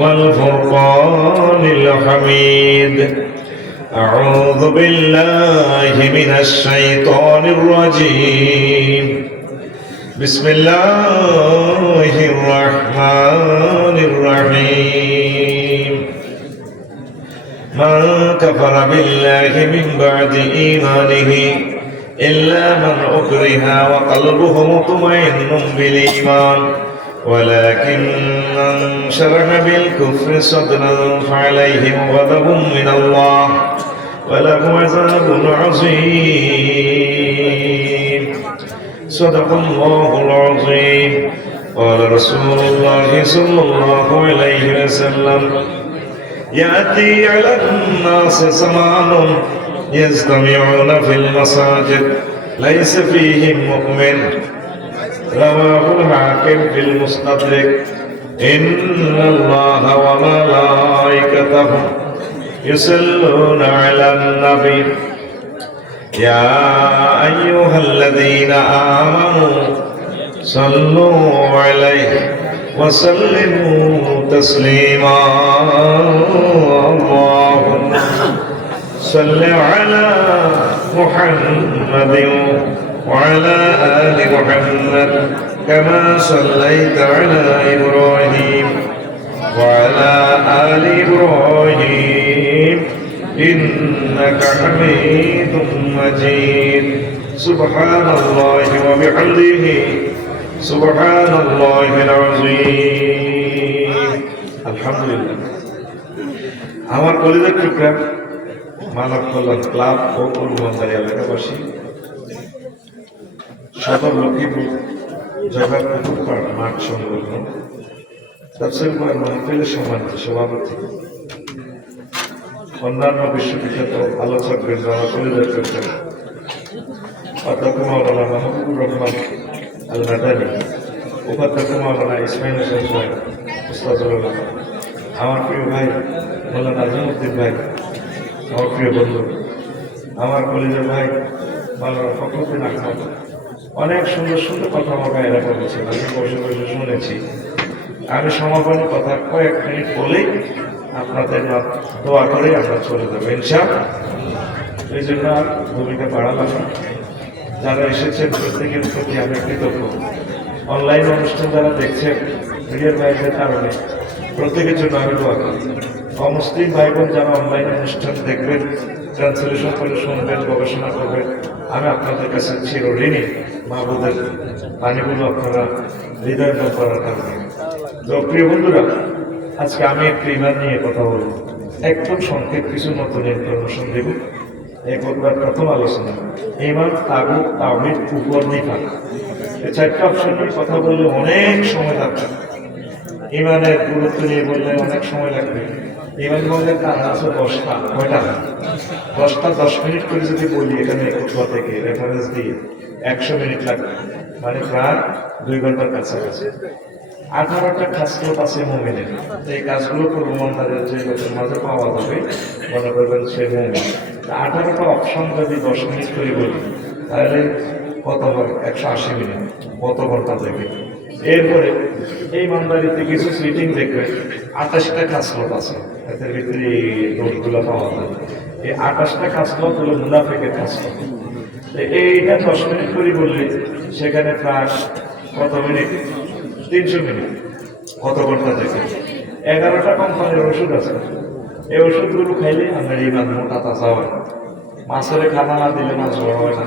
والفرقان الحميد. أعوذ بالله من الشيطان الرجيم. بسم الله الرحمن الرحيم. من كفر بالله من بعد إيمانه إلا من أكره وقلبه مطمئن بالإيمان ولكن من شرح بالكفر صدرا فعليهم غضب من الله ولهم عذاب عظيم. صدق الله العظيم. قال رسول الله صلى الله عليه وسلم: يأتي على الناس زمان يجتمعون في المساجد ليس فيهم مؤمن. رواه الحاكم في المستدرك. إن الله وملائكته يصلون على النبي يا أيها الذين آمنوا صلوا عليه وسلموا تسليما. اللهم صل على محمد وعلى آل محمد كما صليت على إبراهيم وعلى آل إبراهيم إنك حميد مجيد. سبحان الله وبحمده سبحان الله العظيم. الحمد لله. আমার কলিজার টুকরা মানব কল্যাণ ক্লাব ও পূর্ববঙ্গের এলাকাবাসী সদর লক্ষ্মীপুর জগৎ পুকুরপাড় মাঠ সংলগ্ন তাফসীর কোরআন মাহফিলের সম্মানিত সভাপতি, অন্যান্য বিশ্ববিখ্যাত আলোচকদের যারা কলিজার টুকরা অধ্যক্ষ মাওলানা মাহবুবুর রহমান আল মাদানী, উপাধ্যক্ষ মাওলানা ইসমাইল হোসেন সাহেব, উস্তাদুল আলম, আমার প্রিয় ভাই মাওলানা আজিমউদ্দিন ভাই, আমার প্রিয় বন্ধু, আমার কলিজার ভাই মাওলানা ফখরুদ্দিন আহমদ, অনেক সুন্দর সুন্দর কথা আমার ভাইয়েরা বলেছে, আমি বসে বসে শুনেছি। আমি সমাপনী কথা কয়েক মিনিট বলেই আপনাদের দোয়া করে আমরা চলে যাবো ইনশাআল্লাহ। এই জন্য আর ভূমিকা বাড়ালাম না। যারা এসেছেন প্রত্যেকের প্রতি আমি কৃতজ্ঞ। অনলাইন অনুষ্ঠান যারা দেখছেন ভিডিওর ভাইদের কারণে প্রত্যেকের জন্য আমি দোয়া করি। অমুসলিম ভাই বোন যারা অনলাইন অনুষ্ঠান দেখবেন, ট্রান্সলেশন করে শুনবেন, গবেষণা করবেন, আমি আপনাদের কাছে চিরঋণী। মাহবুদের বাণীগুলো আপনারা হৃদয় করার কারণে। তো প্রিয় বন্ধুরা, আজকে আমি একটু ইমান নিয়ে কথা বলবো। একদম সংক্ষেপ কিছু নতুন ইনফরমেশন দেব। এই বলবার প্রথম আলোচনা ইমান, তাগুত, তাওহীদ, কুফর, নিফাক, এই চারটা অপশন নিয়ে কথা বললে অনেক সময় লাগবে। ইমানের গুরুত্ব নিয়ে বললে অনেক সময় লাগবে। ইমান বললে তার আছে 10টা, কয়টা? 10টা 10 মিনিট করে যদি বলি এখানে কোথা থেকে রেফারেন্স দিয়ে 100 মিনিট লাগবে, মানে প্রায় 2 ঘন্টার কাছাকাছি। 18টা খাসলত আছে মুমিনের। এই কাজগুলো করবো মন্দারের যে লোকের মাঝে পাওয়া যাবে, মনে করবেন সে মুমিন। 18টা অপশন যদি 10 মিনিট করে বলি তাহলে কত হয়? 180 মিনিট, কত ঘন্টা দেখবে। এরপরে এই ইমানদারিতে কিছু সিটিং দেখবে 28টা খাসলত আছে, এদের ভিতরে এই নোটগুলো পাওয়া যায়। এই 28টা খাসলত হলো মুনাফিকের খাসলত। এইটা 10 মিনিট করে বললে সেখানে প্রায় কত মিনিট? 300 মিনিট, কত ঘন্টা দেখে। 11টা কোম্পানির ওষুধ আছে। এই ওষুধগুলো খাইলে আপনার ইমান মোটা তাজা হয়। মাছের খানা না দিলে মাছ বড় হয় না,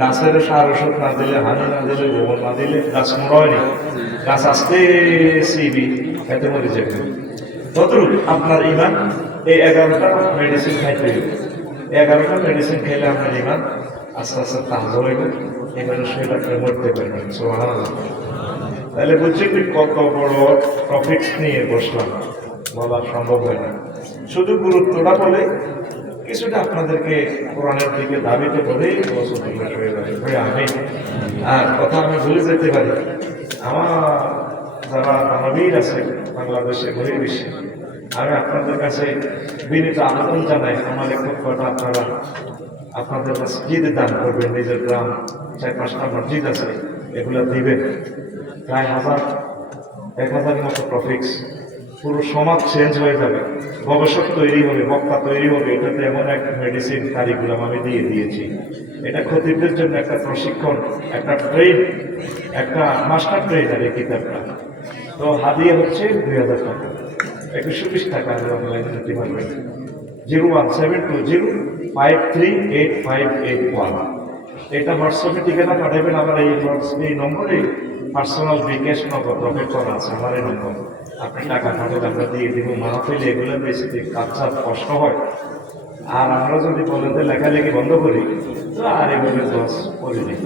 গাছের সার ওষুধ না দিলে, হানি না দিলে, গোবর না দিলে গাছ মরা হয়নি। গাছ আসতে সিবি খেতে মরে যাবে। তদ্রুপ আপনার ইমান এই 11টা মেডিসিন খাইতে হবে। 11টা মেডিসিন খাইলে আপনার ইমান আস্তে আস্তে তাজা হইবে, ইমানের শরীর আপনি মরতে পারবেন। সুবহানাল্লাহ। তাহলে বুঝছি কত বড় টপিক নিয়ে বসলাম, বলা সম্ভব হয় না। শুধু গুরুত্বটা বলে কিছুটা আপনাদেরকে কোরআনের দিকে দাবিত করেই ভাই আমি আর কথা আমি ভুলে যেতে পারি। আমার যারা দানবীর আছে বাংলাদেশে, বহির্বিশ্বে, আমি আপনাদের কাছে বিনীত আবেদন জানাই, আমার এক কথা আপনারা আপনাদের মসজিদ দান করবেন। নিজের গ্রাম 4-5টা মসজিদ আছে, এগুলো দিবেন। প্রায় 1000 মতো টপিক্স, পুরো সমাজ চেঞ্জ হয়ে যাবে, গবেষক তৈরি হবে, বক্তা তৈরি হবে। এটাতে এমন এক মেডিসিন কারিকুলাম আমি দিয়ে দিয়েছি। এটা খতিবদের জন্য একটা প্রশিক্ষণ, একটা ট্রেন, একটা মাস্টার ট্রেনার এই কিতাবটা। তো হাদিয়া হচ্ছে 2000 টাকা, 2120 টাকা অনলাইনে নিতে পারবেন। 01720538581। এটা হোয়াটসঅ্যাপে ঠিকানা পাঠাবেন। আমার এই নম্বরে পার্সোনাল বিকাশ নগদ রকেট করা আছে আমার এই নম্বর। আপনি টাকা পাঠালে আমরা দিয়ে দিব। মাহফিল এগুলো বেশি কাজটা কষ্ট হয়, আর আমরা যদি বলেন যে লেখালেখি বন্ধ করি তো আর এভাবে দোষ করি দিই।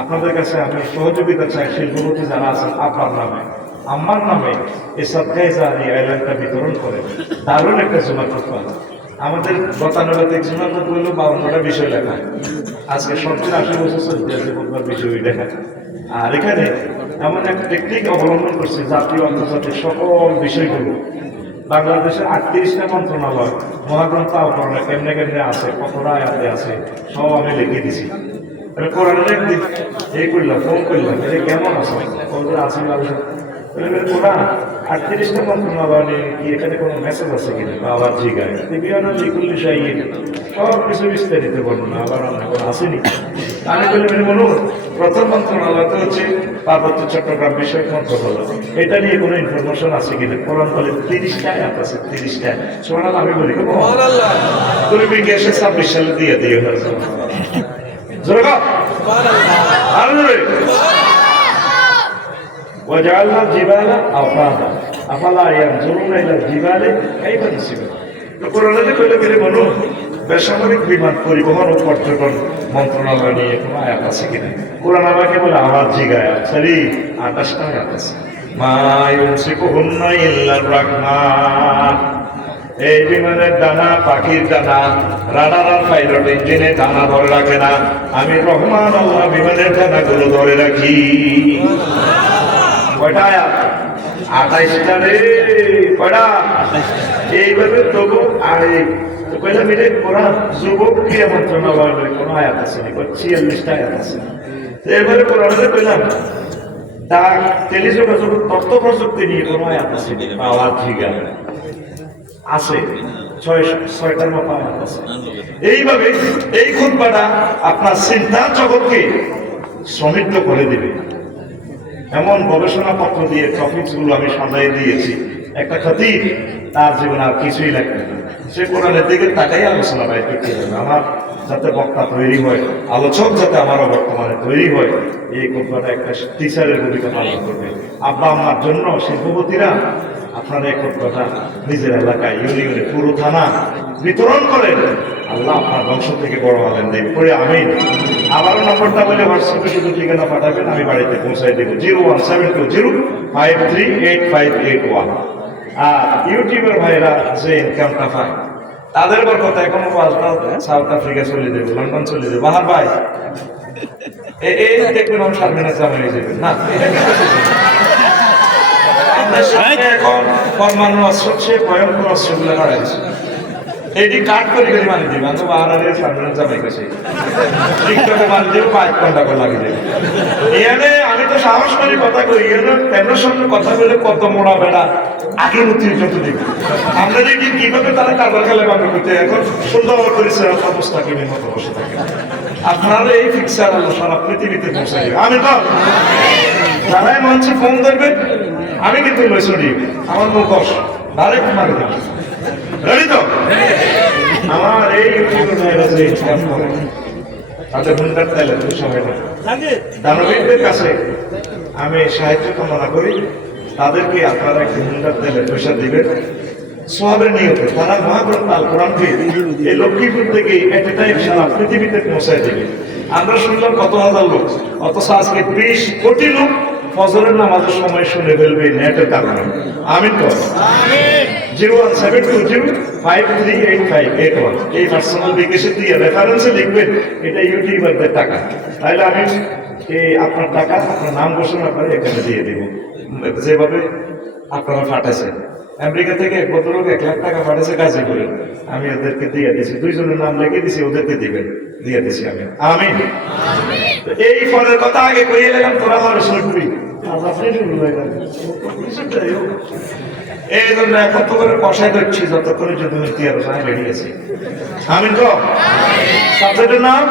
আপনাদের কাছে আমি সহযোগিতা চাই, শিল্পপতি যারা আছেন আব্বার নামে আম্মার নামে এই সদকায়ে জারিয়া আইল্যান্ডটা বিতরণ করে দারুণ একটা জুমার পাওয়া। আমাদের গতানুগতিক জুমার মতো হলো 52টা বিষয় লেখা, আজকে 70-80 বছর চলতে আছে বিষয় লেখা। আর এখানে এমন এক টেকনিক অবলম্বন করছে, জাতীয় আন্তর্জাতিক সকল বিষয়গুলো বাংলাদেশের 38টা মন্ত্রণালয় মহাগ্রন্থ আলোচনা কেমনে কেমনে আছে, কতটা আয়াতে আছে, সব আমি লিখে দিছি। কোরআনের একদিন এই করলাম, ফোন করলাম, এটা কেমন আছে, ওদের আছে কোরআন 38টা মন্ত্রণালয় নিয়ে কি এখানে কোনো মেসেজ আছে কিনা, বা আবার জিগায় লিখুল্লি সাইয়ে সব কিছু বিস্তারিত বর্ণনা আবার অন্য কোনো আসেনি। আমি বললাম মনে প্রথম মন্ত্রণালয়টা হচ্ছে পার্বত্য চট্টগ্রাম বিষয়ক মন্ত্রণালয়, এটা নিয়ে কোনো ইনফরমেশন আছে কিনা। কোরআন বলে 30টা আয়াত আছে, 30টা। সোনাল আমি বলি তুমি বিকাশে 26 সালে দিয়ে দিয়ে وجعلنا الجبال أوطادا أفلا ينظرون إلى الجبال كيف نصبت। কোরআনে কইলে বলে মনো বেসামরিক বিমান পরিবহন ও পর্যটন মন্ত্রণালয় নিয়ে কোনো আয়াত আছে কিনা। কোরআন আমাকে বলে আমার জিগায় সরি 28টা আয়াত আছে। মা ইউমসিকুহুন্না ইল্লার রাহমান। এই বিমানের ডানা পাখির ডানা, রাডার আর পাইলট ইঞ্জিনে ডানা ধরে রাখে না, আমি রহমান আল্লাহ বিমানের ডানাগুলো ধরে রাখি। কয়টা আয়াত? 28টা রে। কয়টা? এইভাবে তবু আর কয়লা মিলে কোরআন যুবক ক্রিয়া মন্ত্রণালয় কোনো আয়াত আছে না, 46টা আয়াত আছে। এবারে কোরআনে কইলাম ডাক টেলিযোগাযোগ তথ্য প্রযুক্তি নিয়ে কোনো আয়াত আছে পাওয়ার ঠিকা আছে, 6টার মতো আয়াত আছে। এইভাবে এই খুতবাটা আপনার চিন্তার জগৎকে সমৃদ্ধ করে দিবে। এমন গবেষণাপত্র দিয়ে টপিকস গুলো আমি সাজাই দিয়েছি, একটা খতিব তার জীবনে আর কিছুই লাগবে না, সে কোরআনের দিকে তাকাই আলোচনা পাই করতে হবে। আমার যাতে বক্তা তৈরি হয়, আলোচক যাতে আমারও বর্তমানে তৈরি হয়, এই কথাটা একটা টিচারের ভূমিকা পালন করবে। আব্বা আমার জন্য শিল্পপতিরা আপনার এই কথাটা নিজের এলাকায়, ইউনিয়নে, পুরো থানা বিতরণ করেন। আল্লাহ আপনার বংশ থেকে বড় হলেন দেব করে আমিন। আবারও নম্বরটা বলে হোয়াটসঅ্যাপে শুধু ঠিকানা পাঠাবেন, আমি বাড়িতে পৌঁছাই দেবো। 01720538581। আর ইউটিউবের ভাইরা যে ইনকামটা পায় তাদের কথা এখনো সাউথ আফ্রিকা চলে যাবে, লন্ডন চলে যাবে। বাহার ভাই এই দেখবেন আমি সামনে জামা হয়ে যাবেন না, এখন পরমাণু অস্ত্র সে ভয়ঙ্কর অস্ত্রগুলো লড়াইছে, এটি কাট করে করে মানি দিবে। আমি বাহারের সামনে জামাই কাছে টিকটকে মানি দেবো, 5 ঘন্টা করে লাগিয়ে দেবে। এখানে আমি তো সাহস করি কথা কই, এখানে প্যানের সঙ্গে কথা বলে কত মোড়া বেড়া আগের উত্তেজিত দিবে। আমরা দেখি কিভাবে তারা কারবার খেলে বাংলা করতে এখন সুন্দর করেছে অবস্থা কিনে মতো বসে থাকে। আপনারা এই ফিক্সার আলো সারা পৃথিবীতে পৌঁছাই দেবে। আমি তো যারাই মঞ্চে ফোন ধরবেন আমি কিন্তু লইসরি আমার মুখোশ ডাইরেক্ট মারি দেব। রেডি তো? আমার এই তাদের ঘন্টার তাইলে সময় না। দানবীরদের কাছে আমি সাহায্য কামনা করি, তাদেরকে আপনারা একটু ঘন্টার তেলে পয়সা দিবেন সোহাবের নিয়তে। তারা মহাগ্রন্থ আল কোরআনকে এই লক্ষ্মীপুর থেকে এট এ টাইম সারা পৃথিবীতে পৌঁছায় দেবে। আমরা শুনলাম কত হাজার লোক, অথচ আজকে 20 কোটি লোক ফজরের নামাজের সময় শুনে ফেলবে নেটের কারণে। আমিন তো? 01720538581। এই পার্সোনাল বিকাশে দিয়ে রেফারেন্সে লিখবেন এটা ইউটিউবারদের টাকা। তাহলে আমি আপনার টাকা আপনার নাম ঘোষণা করে এখানে দিয়ে দেব। যেভাবে আপনারা পাঠাইছেন, আমেরিকা থেকে এক ভদ্রলোক 1 লাখ টাকা পাঠাইছে কাজে করে, আমি ওদেরকে দিয়ে দিয়েছি। 2 জনের নাম লিখে দিছি, ওদেরকে দিবেন, দিয়ে দিছি আমি। আমিন। এই ফলের কথা আগে কইয়ে গেলাম, তোরা আমার শুনবি এই জন্য এখন তো করে কষাই করছি যতক্ষণে যদি আলোচনায় বেরিয়েছি আমি তো সাবজেক্টের নাম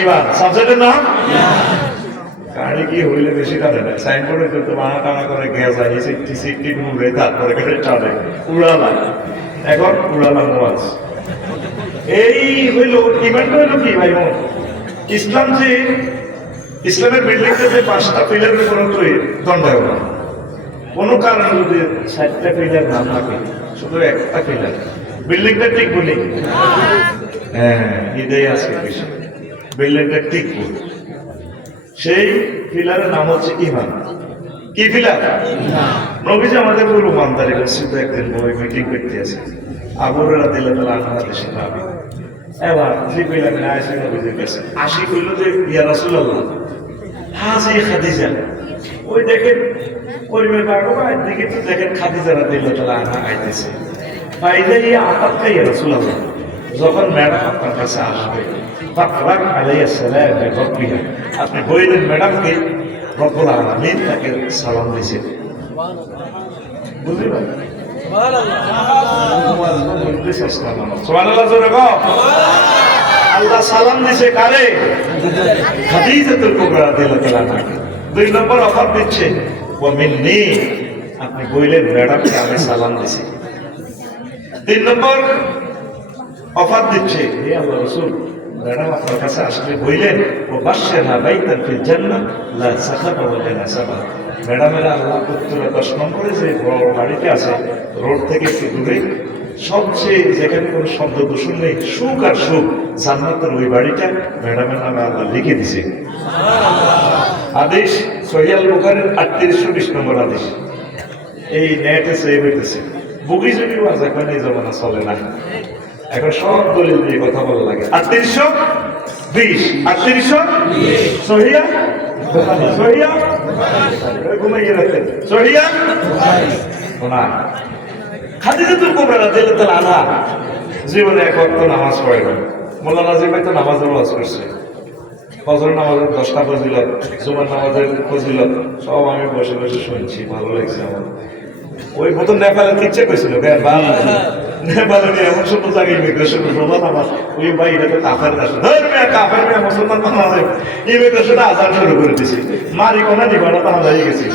এবার সাবজেক্টের নাম কাহিনী কি হইলে বেশি কাটে না সাইনবোর্ডে করতে বানা টানা করে গ্যাস আই সিক্সটি সিক্সটি ঘুরে তারপরে কেটে টানে উড়ালা এখন উড়ালা মোয়াজ এই হইল ইভেন্ট হইল কি ভাই বোন ইসলাম যে ইসলামের বিল্ডিংটা যে 5টা পিলারের উপর দণ্ডায়মান না কোনো কারণে যদি 7টা পিলার না থাকে শুধু একটা পিলার বিল্ডিংটা ঠিক বলি হ্যাঁ এটাই আজকে বিষয় বিল্ডিংটা ঠিক বলি সেই পিলারের নাম হচ্ছে ইমান কি পিলার নবীজি আমাদের পুরো মানদারি মসজিদে একদিন বই মিটিং করতে আছে আবুরা রাদিয়াল্লাহু আনহু দেশে নাম এবার যে পিলার না আসে নবীজির কাছে আসি কইল যে ইয়া রাসূলুল্লাহ হাজি খাদিজা ওই দেখেন পরিবার বাবা দিকে তো দেখেন খাদিজা রাদিয়াল্লাহু আনহা আইতেছে ফাইদাই আতাকা ইয়া রাসূলুল্লাহ যখন ম্যাডাম আপনার কাছে আসবে ফাকরাক আলাইহিস সালাম রব্বিহা আপনি বললেন ম্যাডামকে রব্বুল আলামিন তাকে সালাম দিয়েছেন বুঝলেন সুবহানাল্লাহ জোরে গো আল্লাহ সালাম দিয়েছে কারে খাদিজাতুল কুবরা রাদিয়াল্লাহু আনহা 2 নম্বর অফার দিচ্ছে ওয়া মিন্নি আপনি বললেন ম্যাডামকে আমি সালাম দিয়েছি 3 নম্বর অফার দিচ্ছে হে আল্লাহ রাসূল ম্যাডাম আপনার কাছে আসলে বললেন ও বাশশারনা বাইতান ফিল জান্নাহ লা সাখাবা ওয়া নাসাবা ম্যাডামের আল্লাহ উত্তরে 10 নম্বরে যে বড় বাড়িতে আছে রোড থেকে একটু দূরে সবচেয়ে যেখানে কোনো শব্দ দূষণ নেই সুখ আর সুখ জান্নাতের ওই বাড়িটা ম্যাডামের নামে আল্লাহ লিখে দিছে আদেশ সহিহ আল বুখারীর 3820 নম্বর আদেশ এই নেটে সেভ হইতেছে বুগিজুবি ওয়াজ এখন এই জমানা চলে না এখন সব দলিল দিয়ে কথা বলা লাগে 3820 3820 সহিহ সহিহ ঘুমাইয়ে রাখতেন সহিহ শোনা খাদিজাতুল কুবরা রাদিয়াল্লাহু আনহা জীবনে এক ওয়াক্ত নামাজ পড়ে না মোল্লা নাজিম ভাই তো নামাজের ওয়াজ করছে ফজর নামাজের 10টা ফজিলত জুমার নামাজের ফজিলত সব আমি বসে বসে শুনছি ভালো লাগছে আমার ওই প্রথম নেপালের ইচ্ছে কইছিল নেপালের এমন সব জায়গায় ইমিগ্রেশন রোজা নামাজ ওই ভাই এটা তো কাফের দেশ কাফের মেয়ে মুসলমান বানালে ইমিগ্রেশনটা আজান শুরু করে দিছি মারি কোনা নিবানা তো হারাই গেছি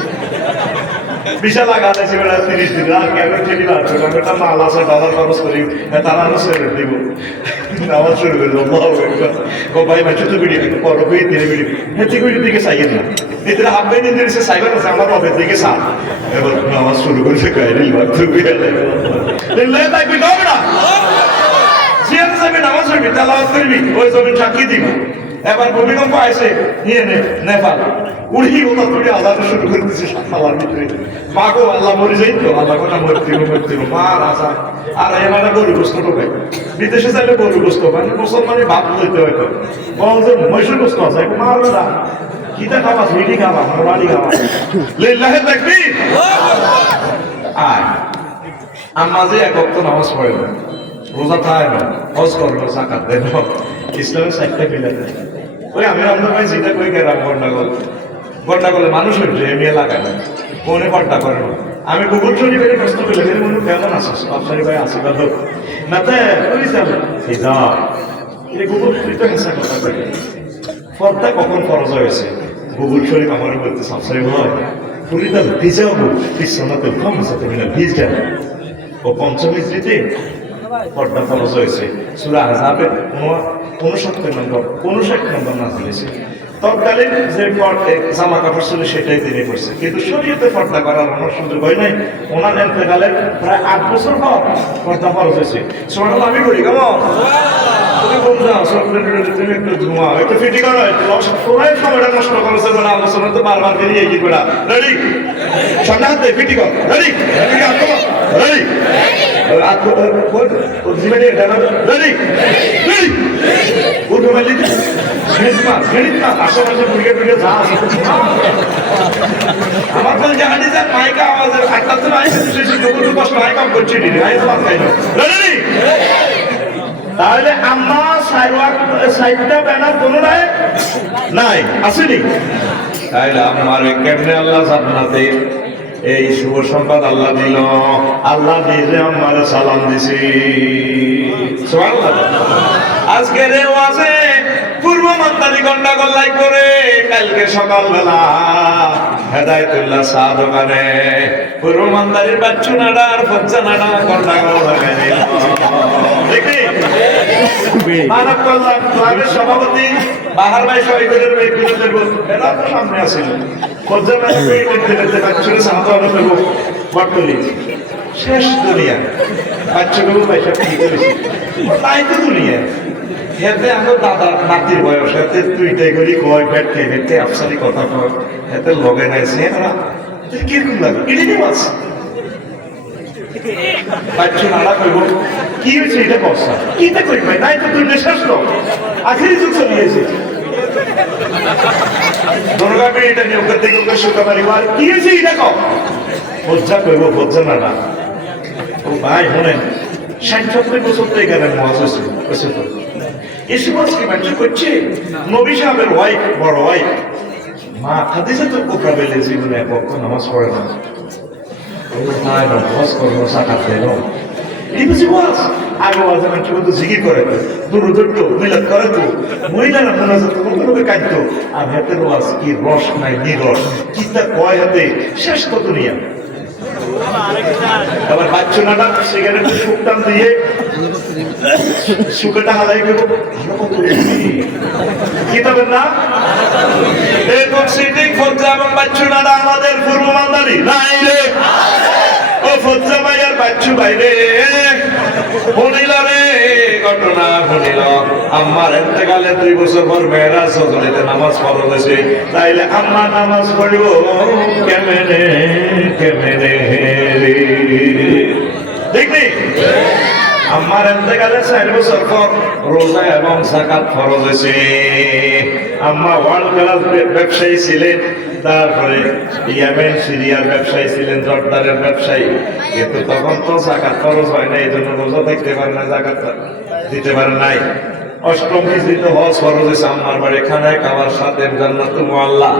বিশাল আঘাত আছে বেড়া 30 দিন আর কেমন ঠেলি লাগছে একটা মাল আছে ডলার খরচ করি তারা আরো ছেড়ে দিব নামাজ শুরু করে দেবো ভাই মাছ তো বিড়ি কিন্তু পর হয়ে দিনে বিড়ি হেঁটে বিড়ির দিকে চাইয়েন না এদের হাফ বেদিন দিন সে সাইবার আছে আমার অফের দিকে সাপ এবার নামাজ শুরু করেছে গাইরি নামাজ পড়বি তেলাওয়াত করবি ওই জমি ঠাকি দিবি এবার ভূমিকম্প আসে নিয়ে নেপাল উড়ি ওটা তুলে আলাদা শুরু করে দিচ্ছে সাতমালার ভিতরে মাগো আল্লাহ মরে যাই তো আল্লাহ কথা মরতে মা রাজা আর এবারে গরু গোস্ত ঢোকায় বিদেশে চাইলে গরু গোস্ত মানে মুসলমানের ভাব লইতে হয়তো বল যে মহিষের গোস্ত আছে মারবে না কিতা খাবা ভিডি খাবা বাড়ি খাবা লিল্লাহি তাকবীর আয় আম্মা যে এক ওয়াক্ত নামাজ পড়ে না রোজা খায় না হজ করে না যাকাত দেয় না ইসলামের সাইডটা ফেলে দেয় ওই আমি আমরা ভাই যেটা কই গেলাম গন্ডাগোলে মানুষ হচ্ছে এমনি লাগায় না ফোনে পর্দা করে না আমি গুগল শরীফের প্রশ্ন করলে এর মনে কেমন আছিস আপনার ভাই আসি কথা না তো কই যাবে এই যা এই গুগল শরীফ হেসা কথা বলে পর্দা কখন ফরজ হয়েছে গুগল শরীফ আমার বলতে সবসাই হয় ফুরিদাল ভিজাবো বিশ্বনাথের খমসাতে মিনা ভিজা ও পঞ্চম ইজরিতে পর্দা ফরজ হয়েছে সূরা আহজাবের 59 নম্বর 59 নম্বর নাযিল হয়েছে তৎকালীন যে জামা কাপড় ছিল সেটাই তিনি করছে কিন্তু শরীয়তে পর্দা করার আমার সুযোগ হয় নাই ওনার ইন্তেকালের প্রায় 8 বছর পর পর্দা ফরজ হয়েছে সুবহানাল্লাহ আমি করি কেমন তুমি কোন যাও তুমি একটু ঘুমাও একটু ফিটি করো তোরাই সময়টা নষ্ট করেছে বলে আলোচনা তো বারবার বেরিয়ে গিয়ে করা রেডি সামনে হাতে ফিটি কর রেডি রেডি রেডি উঠো মেলি আশেপাশে বুড়িয়ে বুড়িয়ে যা আমার তো জানি যে মাইকা আমাদের একটা তো নাই কষ্ট মাইকাম করছি রেডি তাহলে আম্মা সাইডটা ব্যানার কোনো নাই আসেনি তাইলে আমার কেমনে আল্লাহ জান্নাতে এই শুভ সংবাদ আল্লাহ দিল। আল্লাহ দিলে আমার সালাম দিছি। সুবহানাল্লাহ। আজকে রে ওয়াজে পূর্ব মান্দারি গন্ডা গল্লাই করে কালকে সকালবেলা হেদায়েতুল্লাহ চা দোকানে পূর্ব মান্দারির বাচ্চু নাডা আর ফজ্জা নাডা গন্ডা গল্লাই দেখি মানব কল্যাণ ক্লাবের সভাপতি বাহার ভাই শহীদের বিরুদ্ধে এরা তো সামনে আসেন ফজ্জা নাডা করতে করতে বাচ্চুরে সাহায্য করবো বটলি শেষ দুনিয়া বাচ্চাগুলো পয়সা কি করেছে তাই তো দুনিয়া। হেতে আমার দাদার নাতির বয়স হেতে তুইটাই করি কয় বেটকে হেতে আফসারি কথা কয় হেতে লগে নাই সেরা কিরকম লাগে এটাই মাছ বাচ্চা নাড়া কইব কি হয়েছে এটা বর্ষা কিটা কই ভাই নাই তো দুনিয়া শেষ লোক আখেরি যুগ চলিয়েছে দুর্গা পে এটা নিয়ে ওখান থেকে ওকে সুখা পরিবার কি হয়েছে এটা কও ফজ্জা কইব ফজ্জা নাড়া ও ভাই শুনেন ৬৭ বছর তো এখানে মহাজ হয়েছে তো এসে আজকে মানুষ করছে নবী সাহেবের ওয়াইফ বড় ওয়াইফ মা খাদিজা তো কোকরা বেলে জীবনে একবার নামাজ পড়ে না ও তাই না হজ করবো সাকাত দেয় না এই বুঝি ওয়াজ আগে ওয়াজ মানুষ কিন্তু জিকির করে দুরু দুটো মিলাদ করে তো মহিলারা মোনাজাত করে কাঁদতো আর হাতের ওয়াজ কি রস নাই নিরস কিতা কয় হাতে শেষ কত নিয়া আবার বাচ্চা নাটা সেখানে সুকটান দিয়ে সুকাটা হালাই দেবো ভালো কত কি তবে না এরকম সিটিং ফজ্জা এবং বাচ্চু নাটা আমাদের পূর্ব মান্দারি নাই রে ও ফজ্জা ভাই আর বাচ্চু ভাই রে শুনিল রে ঘটনা শুনিল আমার এতেকালে 2 বছর পর মেয়েরাজ সজরিতে নামাজ পড়া হয়েছে তাইলে আম্মা নামাজ পড়িব কেমনে কেমনে দেখবি আমার এতেকালে 4 বছর পর রোজা এবং যাকাত ফরজ হয়েছে। আম্মা ওয়ার্ল্ড ক্লাস ব্যবসায়ী ছিলেন তারপরে ইয়েমেন সিরিয়ার ব্যবসায়ী ছিলেন জর্দানের ব্যবসায়ী কিন্তু তখন তো যাকাত ফরজ হয় না এই জন্য রোজা দেখতে পারে না যাকাত দিতে পারে নাই। অষ্টম হিজরিতে হজ ফরজ হয়েছে আম্মার বাড়ি খানায় খাবার সাথে জান্নাতুল মুআল্লা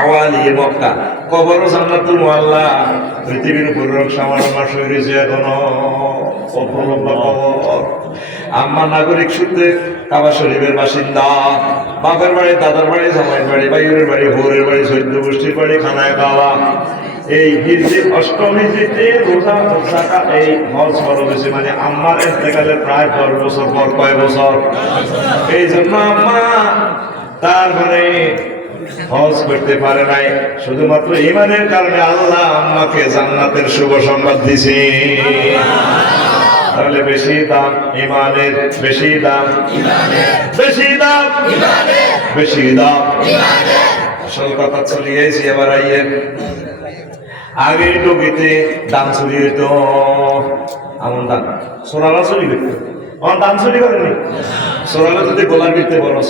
আওয়ালিয়ে মক্কা কবর জান্নাতুল মুআল্লা পৃথিবীর উপর সামান্য মাস হয়েছে এখনো আম্মা নাগরিক সূত্রে কাবা শরীফের বাসিন্দা বাপের বাড়ি দাদার বাড়ি জামাইয়ের বাড়ি বাইরের বাড়ি ভোরের বাড়ি চৈদ্য গোষ্ঠীর বাড়ি খানায় খাওয়া এই হিজরি অষ্টম হিজরিতে রোজা যাকাত এই হজ ফরজ হয়েছে মানে আম্মার ইন্তেকালের প্রায় 10 বছর পর কয় বছর এই জন্য আম্মা তারপরে হজ করতে পারে নাই শুধুমাত্র ঈমানের কারণে আল্লাহ আম্মাকে জান্নাতের শুভ সংবাদ দিয়েছে। তাহলে বেশি দাম ঈমানের বেশি দাম বেশি দাম বেশি দাম আসল কথা চলে গেছি। এবার আইয়ের আগে টুকিতে দাম চুরি হইতো আমন দাম সোনারা চুরি করতো আমার দাম চুরি করেনি সোনারা যদি গোলার বিরতে বলস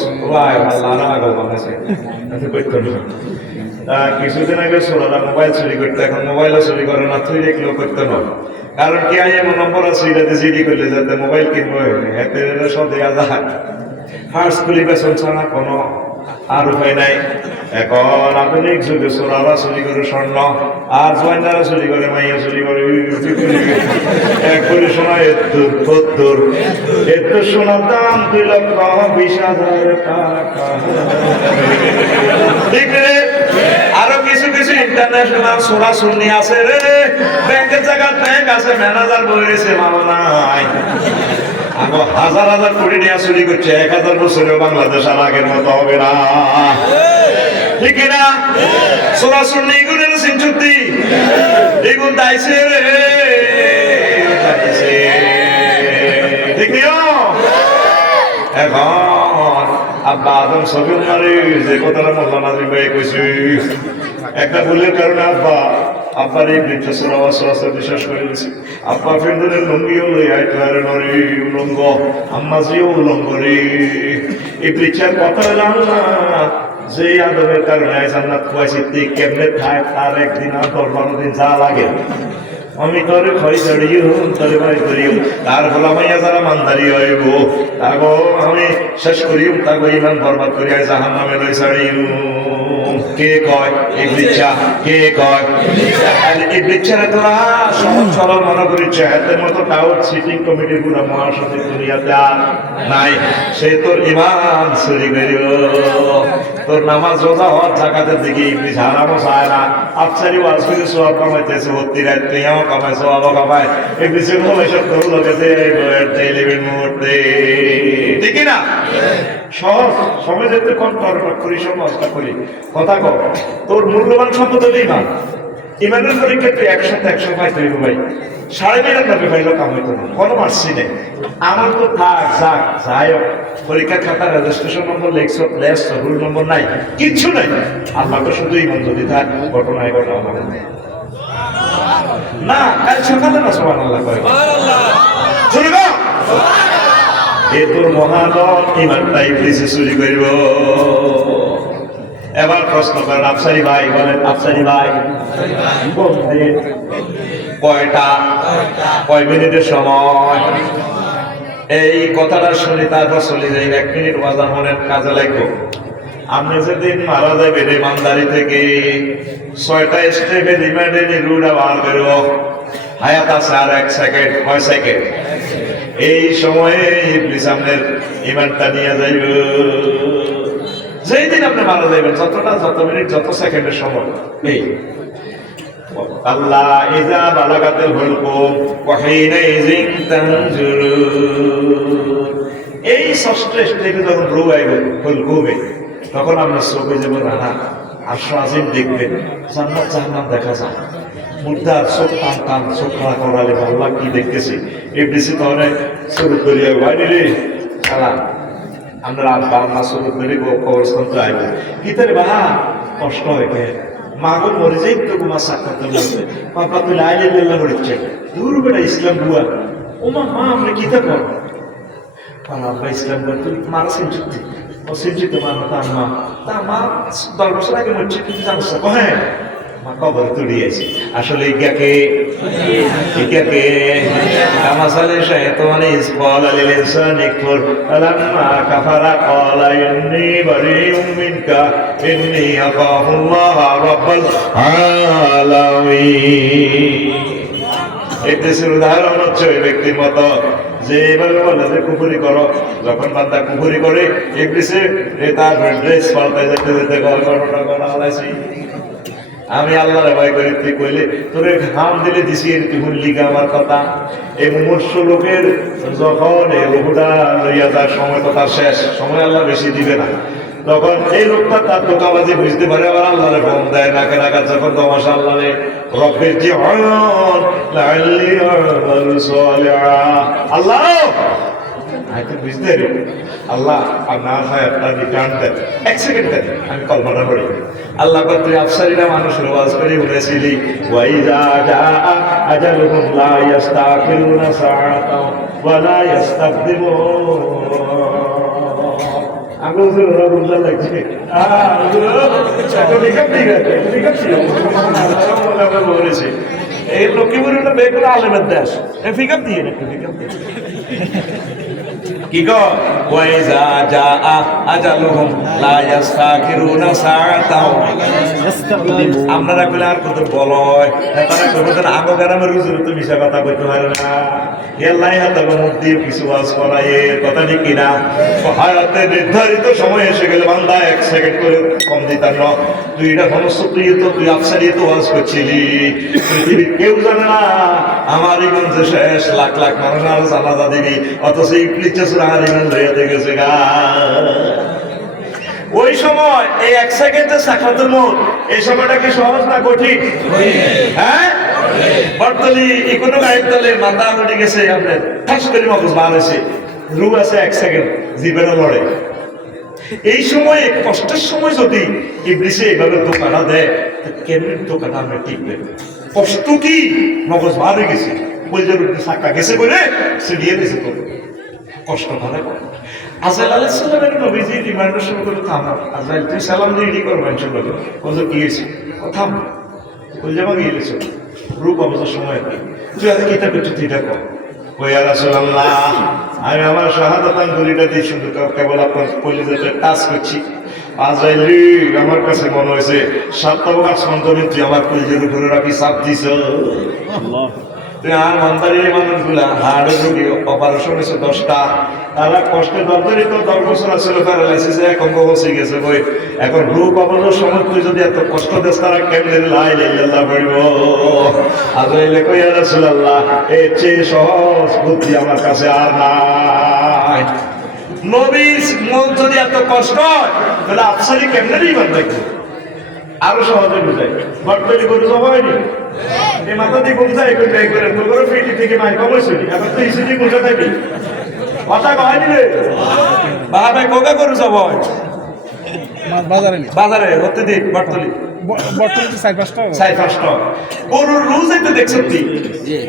কিছুদিন আগে সোনারা মোবাইল চুরি করতো এখন মোবাইলও চুরি করে না তুই দেখলেও করতে না কারণ কি আই এমন নম্বর আছে এটাতে জিডি করলে যাতে মোবাইল কিনবো এতে সব দেওয়া যায় ফার্স্ট খুলি বেসন ছাড়া কোনো আর উপায় নাই। এখন আধুনিক যুগে সোনারা চুরি করে স্বর্ণ আর জয়নারা চুরি করে মাইয়া চুরি করে এক করে সোনা এত সোনার দাম 2,20,000 টাকা ঠিক রে। আরো কিছু কিছু ইন্টারন্যাশনাল সোনা শুনি আছে রে ব্যাংকের জায়গা ব্যাংক আছে ম্যানেজার বলেছে মামা নাই আগে 1000 কোটি টাকা চুরি করছে 1000 বছরেও বাংলাদেশ আর আগের মতো হবে না ঠিক না সোনা শুনি এগুলোর সিনচুক্তি এগুলো দাইছে রে ঠিক এখন আব্বা আদম সবিল মারে যে কথাটা মোল্লা নাজিম ভাই কইছি একটা ভুলের কারণে আব্বার এই বৃদ্ধ সোনা বিশ্বাস করে দিয়েছি আব্বা ফেন্ডের লুঙ্গিও লই আইতারে নরে উলঙ্গ আম্মাজিও উলঙ্গ রে এই বৃক্ষার কথা জানলা যে আদমের কারণে জান্নাত খুয়াইছি তুই কেমনে খায় তার একদিন আর 10-12 দিন যা লাগে আমি তোরে খই দাঁড়িয়ে তোরে ভাই করিও তার গোলামাইয়া যারা মানদারি হইব তাগো আমি শেষ করিও তাগো ইমান বরবাদ করিয়া জাহান্নামে লই ছাড়িও কে কয় ইবলিসা, কে কয় ইবলিসের তোরা সহজ সরল মনে করি চেহারার মতো টাউট সিটিং কমিটির পুরো মহাসচিব দুনিয়াতে আর নাই। সে তোর ইমান চুরি করিল, তোর নামাজ রোজা হওয়ার জাকাতের দিকে ইবলিস হারামও চায় না। আফসারি ওয়াজ করে সওয়াব কামাইতেছে, ভর্তি রাত তুইও কামায় সওয়াবও কামায়। ইবলিসের বলে সব তোর লোকেতে লিভিং মুহূর্তে, ঠিক না? সহজ সময় যেতে কম করি, সমাজটা করি কথা কর। তোর মূল্যবান সম্পদ হলেই না, ইমানের পরীক্ষা তুই 100 পাইতে হইব ভাই। 99.5 পাইলেও কাম হইতো না, কোনো মার্সি নেই। আমার তো থাক যাক যাই হোক, পরীক্ষার খাতা রেজিস্ট্রেশন নম্বর লেখছ, রুল নম্বর নাই, কিচ্ছু নাই। আল্লাহ তো শুধু ইমান যদি থাক ঘটনায় ঘটা হবে না। কাল সকালে না সুবহানাল্লাহ করে শুনব এ তোর মহাদন ইমানটা ইবলিসে চুরি করিব। এবার প্রশ্ন করেন আফসারি ভাই, বলেন আফসারি ভাই কয়টা, কয় মিনিটের সময়? এই কথাটা শুনি তারপর চলে যাই। 1 মিনিট বাজার মনের কাজে লাগবো। আপনি যেদিন মারা যাবেন ইমানদারি থেকে 6টা স্টেপে রিমান্ডে রুডা বার করব, হায়াত আছে আর 1 সেকেন্ড। 9 সেকেন্ড। এই সময়ে ইবলিস আপনার ইমানটা নিয়ে যাইব। যেই দিন আপনি মারা যাইবেন, যত মিনিট যত সেকেন্ডের সময়, এই আল্লাহ ইজা বালাগাতিল হুলকুম ওয়া হিনা ইযিন তানজুরুন। এই ষষ্ঠ স্টেপে যখন রূহ আইবে হুলকুমে, তখন আমরা চোখে যাব রানা আরশ আজিম দেখবেন, জান্নাত জাহান্নাম দেখা যায়। মুর্দার চোখ টান চোখ খাড়া করালে আল্লাহ কি দেখতেছি। ইবলিস তাহলে শুরু করিয়া বাইরে রে সালাম আমরা বাংলা শুরু করি কবরস্থান তো আইব কিতারে বাহা কষ্ট হয়ে মাগো মরে যাই তো তোমার সাক্ষাৎ করতে পাপা তুই লাইলে বেল্লা হচ্ছে দূর বেটা ইসলাম বুয়া ওমা মা আমরা কিতা কর আব্বা ইসলাম কর তুই মারা সিনচুক্তি ও সিনচুক্তি মার তার মা 10 বছর আগে মরছে, কিন্তু জানস হ্যাঁ মা কবর তুলিয়েছি। আসলে ইজ্ঞাকে আমাসালে শাইতান ইসবাল লিল ইনসানি কুফর ফালাম্মা কাফারা ক্বালা ইন্নী বারিউম মিনকা ইন্নী আখাফুল্লাহ রাব্বাল আলামিন। এতে উদাহরণ হচ্ছে ওই ব্যক্তির মতো যে এভাবে বলে যে কুফরি করো, যখন বান্দা কুফরি করে ইবলিসে তার ড্রেস পাল্টায় যেতে যেতে ঘটনা বলাইছি। আমি আল্লাহরে ভয় করি, তুই কইলে তোরে ঘাম দিলে দিছি তুই হুল্লিগা আমার কথা। এই মুমূর্ষ লোকের যখন এই রুহুটা লইয়া যার সময় তো তার শেষ সময়, আল্লাহ বেশি দিবে না। তখন এই লোকটা তার দোকাবাজি বুঝতে পারে, আবার আল্লাহরে ফোন দেয় নাকে নাকা যখন তো মাশাআল্লাহ রে রব্বির জিউন লাআল্লি আমালু সালিহা। আল্লাহ আইতে বুঝতে রে আল্লাহ আপনার হায়াতটা রিটার্ন দেন, 1 সেকেন্ড দেন। আমি কল্পনা করি আল্লাহ কত আফসারিরা মানুষের ওয়াজ করে বলেছিলি ওয়াইজা জাআ আজালুহুম লা ইস্তাখিরুনা সাআতাও ওয়া লা ইস্তাকদিমুন। আমি ওরা বলতে লাগছে বলেছি এই লক্ষ্মীপুরের বেগুলো আলেমের দেশ, ফিকাপ দিয়ে একটু ফিকাপ দিয়ে কি গো ওয়াইজা জাআ আজালুহুম লা ইস্তাখিরুনা সাআতাও। আপনারা কইলে আর কত বলয় তারা কইতেন আগো গ্রামের রুজুর তো মিশা কথা কইতে পারে না। আল্লাহ হাতে মুখ দিয়ে কিছু ওয়াজ করায় কথা ঠিক কিনা। হায়াতে নির্ধারিত সময় এসে গেলে বান্দা 1 সেকেন্ড করে কম দিতাম না। তুই এটা সমস্ত তুই আফসারি তো ওয়াজ করছিলি, পৃথিবীর কেউ জানে না আমার ইমানতে শেষ। লাখ লাখ মানুষ আরো জানাজা দিবি, অথচ ইবলিস আর ইমান লইয়াতে গেছে গা। ওই সময় এই 1 সেকেন্ডের সাক্ষাতের মত, এই সময়টা কি সহজ না কঠিন? হ্যাঁ বর্তলি কোনো গায়ের তলে মাথা উঠে গেছে, আপনার ঠাস করে মগজ বার হয়েছে, রু আছে 1 সেকেন্ড জীবের লড়ে। এই সময়ে কষ্টের সময় যদি ইবলিসে এইভাবে দোকানা দেয়, কেমন দোকানা আমরা টিকবে? কষ্ট কি মগজ বার হয়ে গেছে, বলছে সাক্ষা গেছে বলে সে দিয়ে দিয়েছে তো কষ্ট ভালো। আজরাইল আলাইহিস সালামের নবীজি রিমান্ডার শুরু করে থামা, আজরাইল তুই সালাম দিয়ে রেডি করবেন শুনলো বলছো কি হয়েছে থাম বল যাবা গিয়েছে রূপ অবস্থার সময় তুই আজ কিতা করছিস তুই দেখো ওই রাসূলুল্লাহ আমি আমার শাহাদাতান গলিটা দিয়ে শুধু কেবল আপনার কলিজাতে টাচ করছি, আজাইলি আমার কাছে মনে হয়েছে 7 তাবক আসমান জমিন তুই আমার কলিজের উপরে রাখি চাপ দিছ। তুই আর মন্দারির মানুষগুলা হার্টের রোগী অপারেশন হয়েছে 10টা, তারা কষ্টে দরদারিত 10 বছর আসলে প্যারালাইসিসে এখন বসে গেছে বই। এখন রূপ অবলোর সময় তুই যদি এত কষ্ট দেস তারা কেমনে লাই লাইল্লাহ পড়ব। আজাইলে কইয়া রাসূলুল্লাহ এর চেয়ে সহজ বুদ্ধি আমার কাছে আর নাই। নবীর মন যদি এত কষ্ট হয় তাহলে আফসারি কেমনে ইমান দেখবো? আরো সহজে বুঝাই বটতলি গরু জমা হয়নি, এই মাথা দিয়ে গুমজাই করে ফিটি থেকে মাই কমেছিলি, এখন তো ইসিটি গুমজা থাকি কথা হয়নি রে বাবা ভাই কোকা গরু জমা হয় বাজারে হতে দিক বটতলি গরুর রুজ একটু দেখছেন কি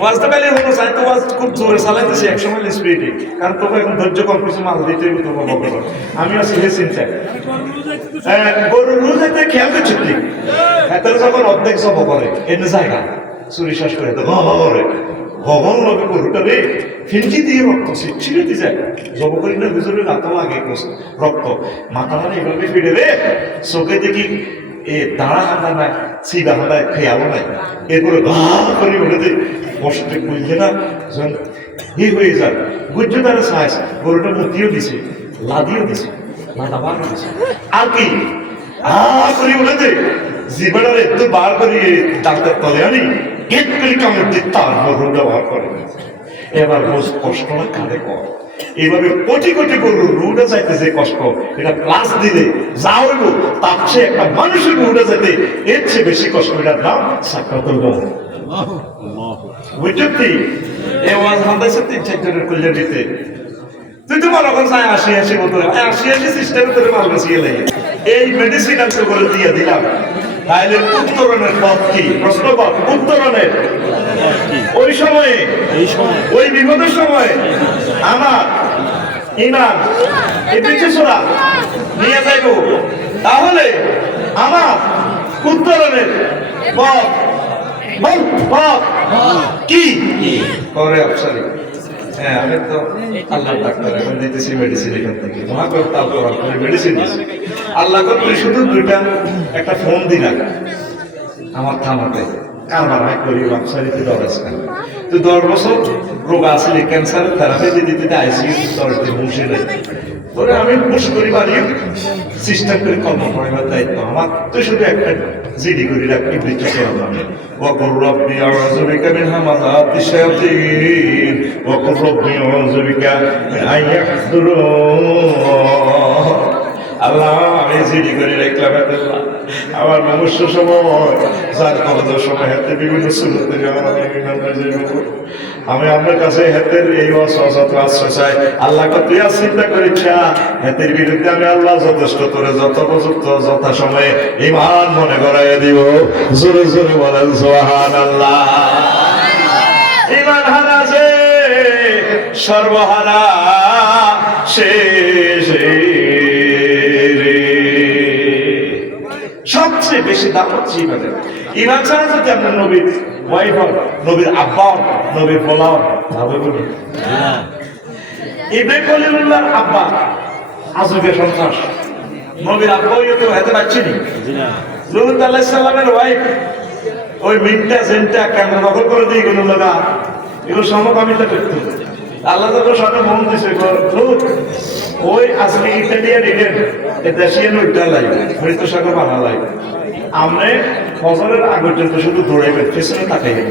ওয়াজটা পেলে হলো সাইতো ওয়াজ খুব জোরে চালাইতেছি একসময় স্পিডে, কারণ তোকে এখন ধৈর্য কম কিছু মাল দিতে আমি আছি হে চিন্তা গরুর রুজ একটু খেয়াল করছি ঠিক এত যখন অর্ধেক জব করে এনে জায়গা চুরি শ্বাস করে তো করে ভবন লগে গরুটা রে ফিনকি দিয়ে রক্ত ছিঁড়ে দিয়ে যায় জব করি না ভিতরে রাতা লাগে রক্ত মাথা মানে এভাবে ফিরে রে চোখে দেখি এ দাঁড়া হাঁটা নাই চিবা হাঁটায় খেয়ালও নাই এরপরে করে উঠে কষ্টে বুঝলে না যখন হয়ে যায় বুঝছে তারা সাইজ গরুটা মুতিও দিছে লাদিও দিছে লাদা বার দিছে আর কি করে উঠেছে জীবনের একটু বার করে ডাক্তার তলে আনি গেট করে কামড় দিয়ে তারপর রোগটা বার করে। এবার রোজ কষ্ট না কাঁধে কর এইভাবে কোটি কোটি গরুর রুটা চাইতে যে কষ্ট এটা ক্লাস দিলে যা হইব তার চেয়ে একটা মানুষের রুটা যেতে এর চেয়ে বেশি কষ্ট এটার নাম সাক্ষাতের দাম বুঝলি এ ওয়াজ হান্দাইছে 3-4 জনের কল্যাণ দিতে তুই তো মনে করছ 80 বোতলে 80 সিস্টেমে তোর মাল বেশিয়ে লাগে এই মেডিসিন আমি করে দিয়ে দিলাম তাহলে উত্তরণের পথ কি প্রশ্ন পথ উত্তরণের ওই সময়ে ওই বিপদের সময় আমার ইমান এই পিছুরা নিয়ে যাইব তাহলে আমার উত্তরণের পথ পথ কি করে আফসারি। হ্যাঁ আমি তো আল্লাহ ডাক্তার এখন দিতেছি মেডিসিন এখান থেকে মহাকর তাল করার পরে মেডিসিন দিয়েছি আল্লাহ তুই শুধু দুইটা একটা ফোন দিলাম আমার থামাতে কারবার হয় করি আফসারিতে দরাজ কেন তুই 10 বছর রোগ আসলে ক্যান্সারের থেরাপি দিতে দিতে আইসিইউ দরতে বসে নেই তোরে আমি পুশ করি বাড়িয়ে সিস্টেম করে কর্ম করার দায়িত্ব আমার তুই শুধু একটা জিডি করি রাখি বৃত্তি করলাম وقل ربي أعوذ بك من همزات الشياطين وقل ربي أعوذ بك من أن يحضرون আল্লাহ আমি জিডি করে রাখলাম আমার মনুষ্য সময় যার কবজের সময় হাতে বিভিন্ন সুরতে আমি আপনার কাছে হাতের এই অসহজত আশ্রয় চাই আল্লাহ তুই আর চিন্তা করিস হাতের বিরুদ্ধে আমি আল্লাহ যথেষ্ট করে যত উপযুক্ত যথা সময়ে ইমান মনে করাই দিব জোরে জোরে বলেন সুবহানাল্লাহ। ইমান হারা যে সর্বহারা শেষ সবচেয়ে বেশি দাম হচ্ছে ইমানের। ইমান ছাড়া যদি আপনার নবীর ওয়াইফ হন নবীর আব্বা হন নবীর পোলা হন ভাবে বলুন ইব্রাহিম খলিলুল্লাহর আব্বা আজকে সন্ত্রাস নবীর আব্বাও তো হাতে পাচ্ছিনি লুত আলাইহিস সালামের ওয়াইফ ওই মিনটা সেন্টা কেন দখল করে দিয়ে গেল লাগা এগুলো সমকামিতা করতো আল্লাহ তো সঙ্গে মন দিছে লুত ওই আজকে ইটালিয়ান ইডেন দেশিয়ান ওইটা লাগবে মৃত সাগর বানা লাগবে আমরা ফজরের আগ পর্যন্ত শুধু দৌড়াইবেন পেছনে তাকাইবেন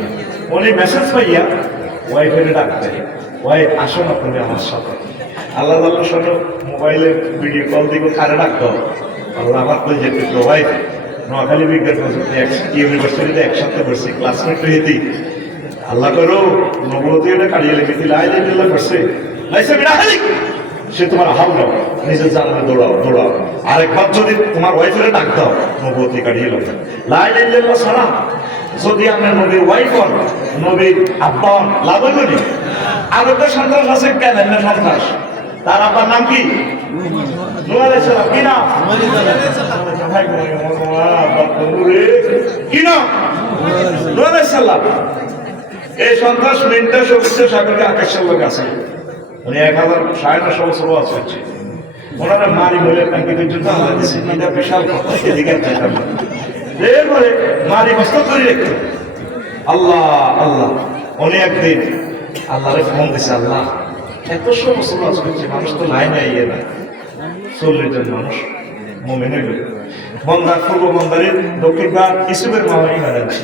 উনি মেসেজ পাইয়া ওয়াইফের ডাকতে ওয়াইফ আসুন আপনি আমার সাথে আল্লাহ আল্লাহর সঙ্গে মোবাইলে ভিডিও কল দিব কারে ডাকতে হবে আল্লাহ আমার তো যেতে ওয়াইফ নোয়াখালী বিজ্ঞান ইউনিভার্সিটিতে একসাথে করছি ক্লাসমেট হইতে আল্লাহ করো নবতী এটা কাড়িয়ে লেগেছি লাইল্লাহ করছে লাইসে বিরাহালিক সে তোমার হাল দাও নিজের জানালে দৌড়াও দৌড়াও আরেকবার যদি তোমার ওয়াইফের ডাক দাও নবতী কাটিয়ে লোক লাইল্লাহ ছাড়া যদি আপনার নবীর ওয়াইফ হন নবীর আব্বা হন লাভ হইব আর একটা সন্ত্রাস আছে কেন না সন্ত্রাস তার আব্বার নাম কি নূহ আলাইহিস সালাম কি নাম কি নাম নূহ আলাইহিস সালাম এই সন্ত্রাস মিনটা সবচেয়ে সাগরকে আকাশের লোক আছে উনি 1900 বছর আছে ওনারা মারি বলে তাকে জন্য আল্লাহ দিচ্ছে এটা বিশাল কথা এদিকে যেতাম না এরপরে মারি বস্ত করে রেখে আল্লাহ আল্লাহ অনেকদিন আল্লাহরে ফোন দিছে আল্লাহ এত সমস্ত কাজ করছে মানুষ তো নাই নাই ইয়ে না 40 জন মানুষ মোমেন হইল বন্দার পূর্ব বন্দারের দক্ষিণ ভাগ ইসুফের মামা ইমান আনছে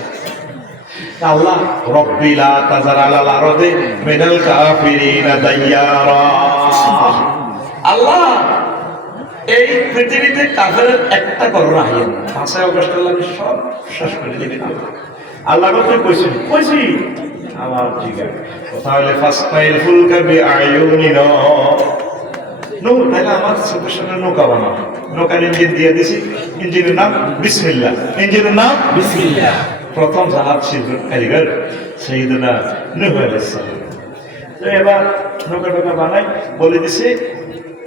আল্লাহ রব্বিলা তাজার আলাল আরদে মিনাল কাফিরিনা দাইয়ারা আল্লাহ এই পৃথিবীতে কাফেরের একটা করো রাহিয়েন 5 আগস্ট আল্লাহ সব শেষ করে দিবেন আল্লাহ কথা কইছি আমার জিজ্ঞাসা তাহলে ফাসমাইল ফুলকা বিআয়ুনিনা নূর তাহলে আমার চোখের সামনে নৌকা বানাও নৌকার ইঞ্জিন দিয়ে দিছি ইঞ্জিনের নাম বিসমিল্লাহ ইঞ্জিনের নাম বিসমিল্লাহ প্রথম জাহাজ শিল্পের কারিগর সাইয়েদনা নূহ আলাইহিস সালাম তো এবার নৌকা বানাই বলে দিছে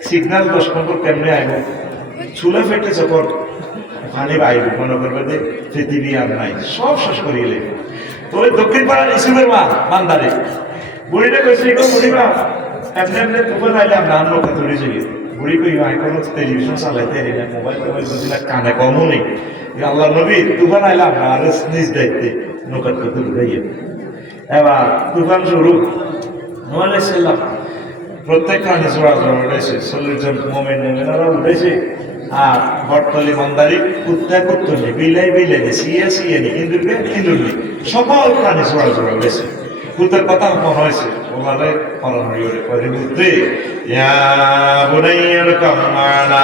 সিগন্যাল 10 নম্বর কেমনে আইব চুলা ফেটে যখন পানি বাইব মনে করবে যে পৃথিবী আর নাই সব শেষ করিয়ে লেগে তো ওই দক্ষিণ পাড়ার ইসুফের মা বান্দারে বুড়িটা কইছে গো বুড়িমা এমনি এমনি তুফান আইলে আমরা নৌকা তুলে যাই বুড়ি কই কোনো টেলিভিশন চালাইতে না মোবাইল বুঝিনা কানে কমও নেই আল্লাহ নবী তুফান আইলে আমরা আর নিজ দায়িত্বে নৌকা তুলে যাই এবার তুফান শুরু নূহ আলাইহিস সালাম প্রত্যেক প্রাণী জোড়া উঠেছে 40 জন মোমেনারা উঠেছে আর বটতলি মন্দারি কুত্তা কুত্তলি বিলাই সিয়া সিয়ানি ইন্দুরনি সকল প্রাণী জোড়া উঠেছে কুত্তার কথা মনে হয়েছে ওনারে অনহরিয়রে করে বুঝতে ইয়া বুনাইয়ার কামানা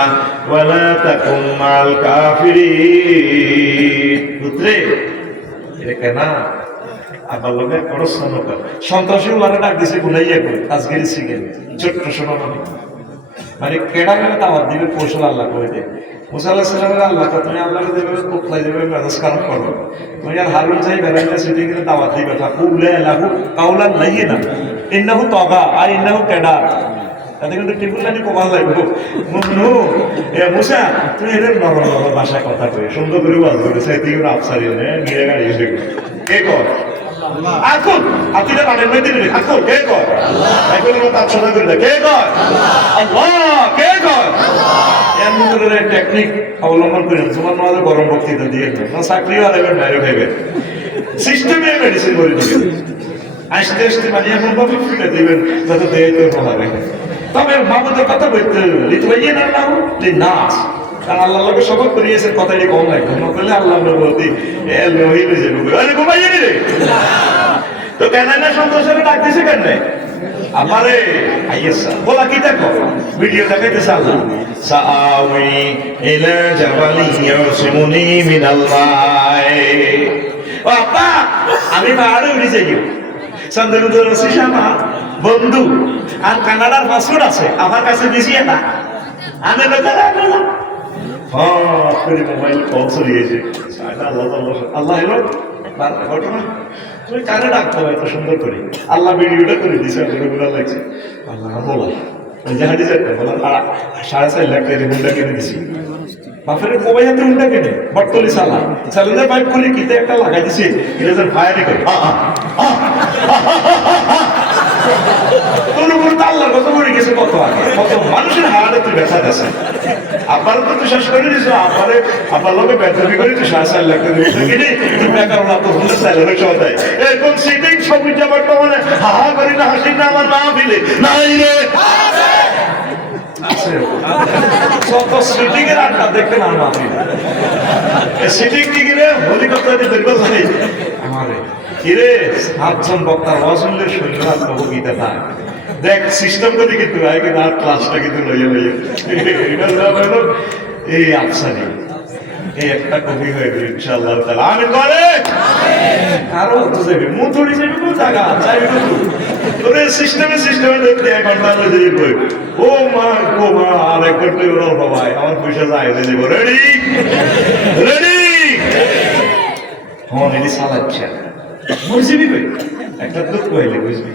ওয়ালা তাকুম মাল কাফিরিন পুত্রে এটা কেন আবার লোকে পড়াশোনা করে সন্ত্রাসী ওলারে ডাক দিছে গুনাইয়া করে আজকের শিখে ছোট্ট সোনামণি মানে কেডা গেলে দাওয়াত দিবে কৌশল আল্লাহ করে দেয় মুসা আলাইহিস সালামের আল্লাহ তুমি আল্লাহকে দেবে কোথায় দেবে মেজাজ খারাপ করো তুমি আর হারুন যাই বেড়াইলে সেটি গেলে দাওয়াত দিবে তাকুলে লাহু কাউলান লাইয়িনা ইন্নাহু তাগা আর ইন্নাহু কেডা তাতে কিন্তু টিপুলানি কমাল লাগবে মুন্নু এ মুসা তুমি এদের নরম নরম ভাষায় কথা কই সুন্দর করে ওয়াজ করে সাইতে করে আফসারি নে গিরে গাড়ি এসে কে কর আকুল আতিরা মানে নই দিলে আকুল কে কর আকুল কথা শোনা করে কে কর আল্লাহ কে কর এর মধ্যে টেকনিক অবলম্বন করে তোমার মাঝে গরম বক্তৃতা দিয়ে না চাকরি আর এবার বাইরে খাইবে সিস্টেমে মেডিসিন করে দিবেন আস্তে আস্তে মানে এমন ভাবে ফিরে দিবেন যাতে দেহে তো হবে তবে মামুদের কথা বলতে লিতবাইয়ে না নাও লিনাস কারণ আল্লাহর লগে শপথ করিয়েছে কথাটি কম লাগবে না বলে আল্লাহ বলতে এল নহিল যাবে আরে ঘুমাইয়ে রে তো কেন না সন্তোষের ডাক দিছে কেন আমারে আইসা বলা কি দেখো ভিডিও দেখাইতেছে আল্লাহ সাআউই ইলা জাবালি ইয়াসিমুনি মিনাল মাই বাবা আমি পাহাড়ে উঠে যাই চন্দ্রদুর রসিসামা বন্ধু আর কানাডার পাসপোর্ট আছে আমার কাছে বেশি এটা আমি মোবাইল কল চলিয়েছে আল্লাহ এলো ঘটনা তুমি কানে ডাকতে হবে এত সুন্দর করে আল্লাহ ভিডিওটা করে দিছে গুলো লাগছে আল্লাহ বলা জাহাজি যাচ্ছে বলা 4.5 লাখ টাকা হুন্ডা কিনে দিছি বাপের মোবাইল হাতে হুন্ডা কিনে বটতলি চালানোর বাইক খুলে কিতে একটা লাগাই দিছি এটা যেন ফায়ারই করে আল্লাহর কথা বলে গেছে কত আগে কত মানুষের হারাতে তুই ব্যথা গেছে আবার তো তুই শেষ করে দিস আবার লোকে ব্যথাবি করে তুই 4.5 লাখ টাকা কিনে তুই বেকার হলা তো হুন্ডা চালানোর সদাই এরকম সিটিং সবটা বর্তমানে হাহা করি না হাসি না আমার না ফিলে নাই রে কত সিটিং এর আড্ডা দেখতে না না ফিলে সিটিং দিকে হেলিকপ্টার দিয়ে দেখবো জানি আমারে কিরে 7 জন বক্তার ওয়াজ শুনলে শরীর ভোগিতে থাকে দেখ সিস্টেম করে কিন্তু আগে আর ক্লাসটা কিন্তু লইয়া এই আফসানি এই একটা কবি হয়ে গেল ইনশাআল্লাহ তাআলা আমিন বলে আরো তো যাবে মুতুরি যাবে কোন জায়গা যাবে কত তোরে সিস্টেমে দেখতে এক ঘন্টা লই যাবে ও মা আর এক ঘন্টা ওরা বাবা আমার পয়সা যায় দেব রেডি হন এডি সালাচ্ছা বুঝবি ভাই একটা দুঃখ হইলে বুঝবি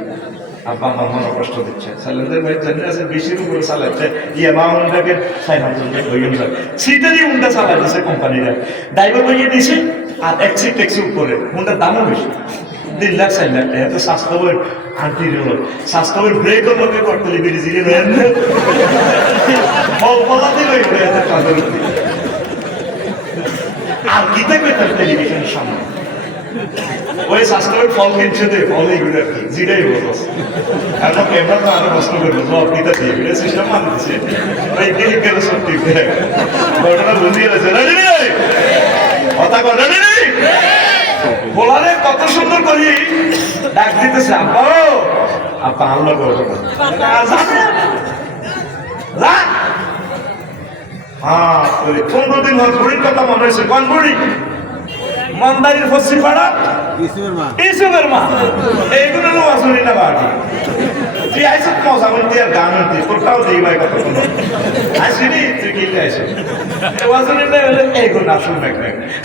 আব্বা আমার মনে কষ্ট দিচ্ছে সালেন্দার ভাই জানি আছে বেশির উপরে চালাচ্ছে ইয়ে মাউন্টাকে 500 হয়ে গেছে সিটারই উন্ডা চালাচ্ছে কোম্পানিরা ড্রাইভার বইয়ে দিছে আর এক সিট ট্যাক্সি উপরে উন্ডার দামও বেশি 2 লাখ 4 লাখ টাকা তো স্বাস্থ্যবই আন্টি হলো স্বাস্থ্যবই ব্রেক হলো কে করতে লিবি জিরে নেন ফল ফলাতে লই পড়ে আছে কাজের আর কি দেখবে তার টেলিভিশনের সামনে ওই স্বাস্থ্যের ফল কিনছে দে ফল এইগুলো আর কি জিরাই বলো এখন ক্যামেরা তো আরো প্রশ্ন করবো জবাব দিতে দিয়ে এটা সিস্টেম মানে দিচ্ছে ওই গেলে গেলে সত্যি ঘটনা বুঝিয়ে গেছে রেডি নেই কথা কর রেডি নেই বলারে কত সুন্দর করি ডাক দিতেছে আপা আপা আল্লাহ করো হ্যাঁ 15 দিন হল বুড়ির কথা মনে হয়েছে কোন বুড়ি মন্দারির পশ্চিম পাড়া ইসুমের মা এইগুলো লো আসুনি না বাড়ি তুই আইসব মজা করতে আর গান হতে তোরটাও দিই ভাই কথা কোনো আসিনি তুই কি আইসব ওয়াজনি না হলে এইগুলো আসুন না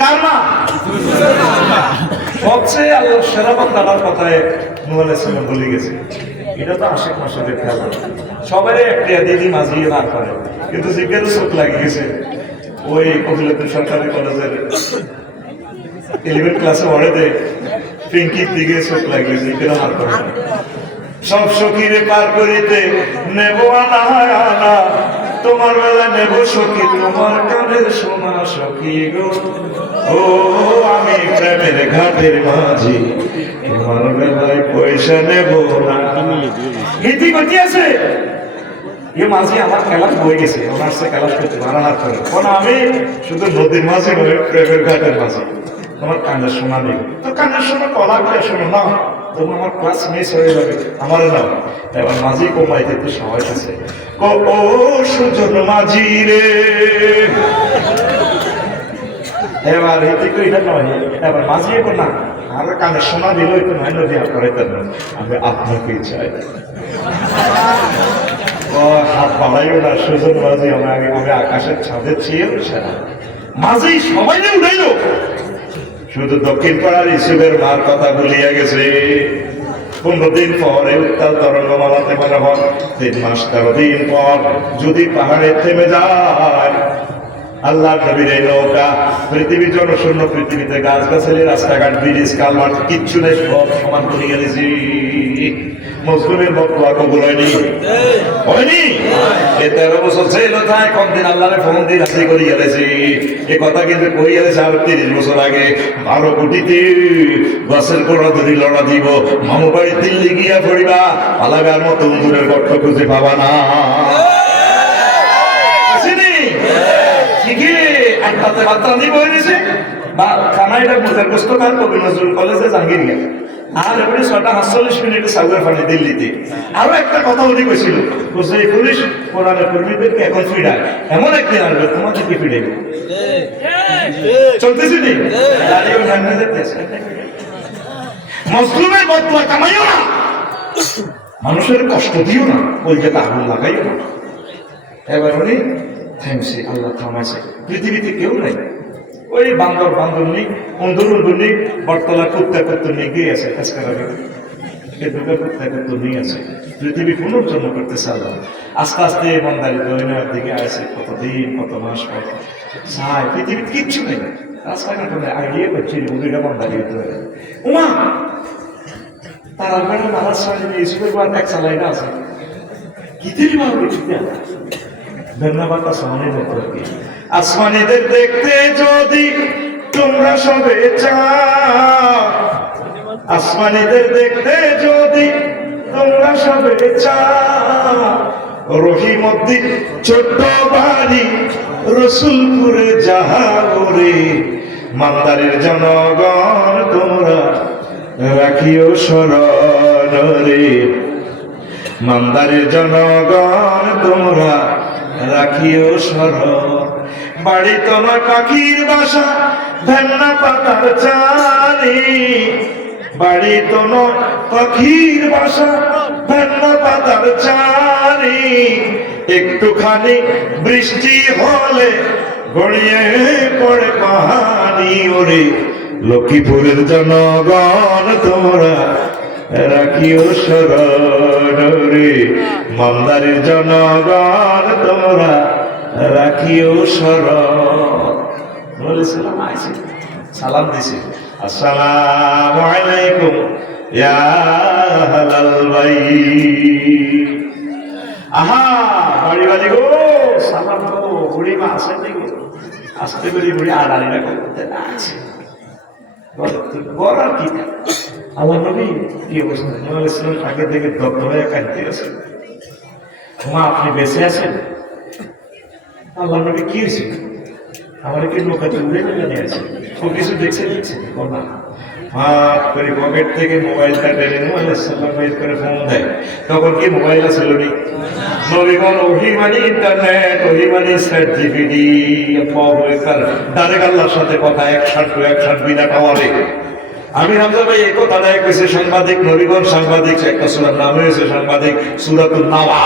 কার মা সবচেয়ে আল্লাহ সেরা বান্দার কথায় নূহ আলাইহিস সালাম বলে গেছে এটা তো আশেক মাসের খেলা সবাই একটা দিদি মাঝিয়ে বার করে কিন্তু জিজ্ঞাসা চোখ লাগে গেছে ওই কবিলতুল সরকারি কলেজের 11 ক্লাসে পড়ে দে পিঙ্কির দিকে চোখ লাগিয়েছে কেন হাত করে সব সখীরে পার করিতে নেব আনা তোমার বেলা নেব সখী তোমার কানের সোনা সখী গো ও আমি প্রেমের ঘাটের মাঝি তোমার বেলায় পয়সা নেব না হিতি গতি আছে ये মাঝি আমার ক্লাস হয়ে গেছে ওনার সাথে ক্লাস করতে মারামার করে কোন আমি শুধু নদীর মাঝি নয় প্রেমের ঘাটের মাঝি তোমার কানের শোনা নেই তো কানের শোনা কলা করে শোনো না তোমার আমার ক্লাস মিস হয়ে যাবে আমার নাও এবার মাঝি কমাইতে তো সবাই আছে ও সুজন মাঝি রে এবার এতে তো এটা নয় এবার মাঝি এখন না আর কানের শোনা দিল একটু নয় নদী আর করে আমি আপনাকেই চাই হাত বাড়াইও না সুজন মাঝি আমি আকাশের ছাদের চেয়েও মাঝি সবাই উঠাইলো শুধু দক্ষিণ পাড়ার ইসুবের মার কথা ভুলিয়া গেছে 15 দিন পরে উত্তাল তরঙ্গমালাতে পারা হন 3 মাস 13 দিন পর যদি পাহাড়ে থেমে যায় আল্লাহ নবীর এই নৌকা পৃথিবীর জনশূন্য পৃথিবীতে গাছ গাছালি রাস্তাঘাট ব্রিজ কালভার্ট কিচ্ছু নেই সব সমান করে গেলেছি মজলুমের বদুয়া কবুল হয়নি হয়নি এই 13 বছর ছিল তাই কোনদিন আল্লাহরে ফোন দিয়ে রাজি করে গেলেছি এই কথা কিন্তু কই গেছে আর 30 বছর আগে 12 কোটিতে গাছের গোড়া ধরি লড়া দিব মামু বাড়ি দিল্লি গিয়া পড়িবা পালাগার মতো উন্দুরের গর্ত খুঁজে পাবা না আসেনি ঠিকই একটাতে বার্তা দিব হয়েছে বা খানাইটা মোজার গোস্ত খান কবি নজরুল কলেজে জাহাঙ্গীরিয়া আর এবারে 6:48 মিনিটে সাগর পানি দিল্লিতে আরো একটা কথা উনি কইছিল বলছে এই পুলিশ কোরআনের কর্মীদেরকে এখন ফিরায় এমন একদিন আসবে তোমাকে কি ফিরাইবে চলতেছি নি দাঁড়িয়ে সামনে যেতেছে মজলুমের বদলা কামাইও না মানুষের কষ্ট দিও না ওই যে আগুন লাগাইও না এবার উনি থামছে আল্লাহ থামাইছে পৃথিবীতে কেউ নাই ওই বান্দর নেই অন্দর নেই বটতলা কুত্তা নিয়ে গিয়ে আছে কুত্তা নিয়ে আছে পৃথিবী পুনর্জন্ম করতে চালাম আস্তে আস্তে মন্দারি দৈনের দিকে আসে কতদিন কত মাস কত চাই পৃথিবীতে কিচ্ছু নেই রাস্তাঘাট আইডিয়া করছি মুদিটা মন্দারি হতে হবে উমা তারা বেড়া নারাজ সামনে ইসুকের বার এক চালাইটা আছে কিতিরি মারবে ধন্যবাদ আসমানি দেখতে আসমানিদের দেখতে যদি তোমরা সবে চাও আসমানিদের দেখতে যদি তোমরা সবে চাও রহিমদ্দিন ছোট্ট বাড়ি রসুলপুরে যাহারে মান্দারের জনগণ তোমরা রাখিও শরণ রে মান্দারের জনগণ তোমরা রাখিও শরণ বাড়ি তো নয় পাখির বাসা ভেন্না পাতার চারি বাড়ি তো নয় পাখির বাসা ভেন্না পাতার চারি একটুখানি বৃষ্টি হলে গড়িয়ে পড়ে পাহাড়ি ওরে লক্ষ্মীপুরের জনগণ তোমরা রাখিও শরণ রে মান্দারের জনগণ তোমরা রাখিও শরণ বলেছিলাম আইসি সালাম দিছে আসসালামু আলাইকুম ইয়া আহলাল বাইত। আহা বাড়ি গো, সালাম গো, বুড়ি মা আসেন গো, আসতে করি বুড়ি আড়াইটা করতে আছে বড় আর কি। আল্লাহ নবী কি অবস্থা, ইসলাম আগে থেকে দগ্ধ হয়ে কাঁদতে আছে। মা আপনি বেঁচে আছেন? আল্লাহ নবী কি হয়েছে, আমার কি নৌকাতে উড়ে নিয়ে আছে, ও কিছু দেখছে না। হাত করে পকেট থেকে মোবাইলটা টেনে বের করে ফোন দেয়। তখন কি মোবাইল ছিল নি? নবীগণ ওহি মানে ইন্টারনেট, ওহি মানে চ্যাটজিপিটি, ডাইরেক্ট আল্লাহর সাথে কথা, একসাথ বিনা টাওয়ারে। আমি হামজা ভাই এই কথাটা কইছে সাংবাদিক, নবীগণ সাংবাদিক, একটা সূরার নাম হয়েছে সাংবাদিক, সূরাতুন নাবা।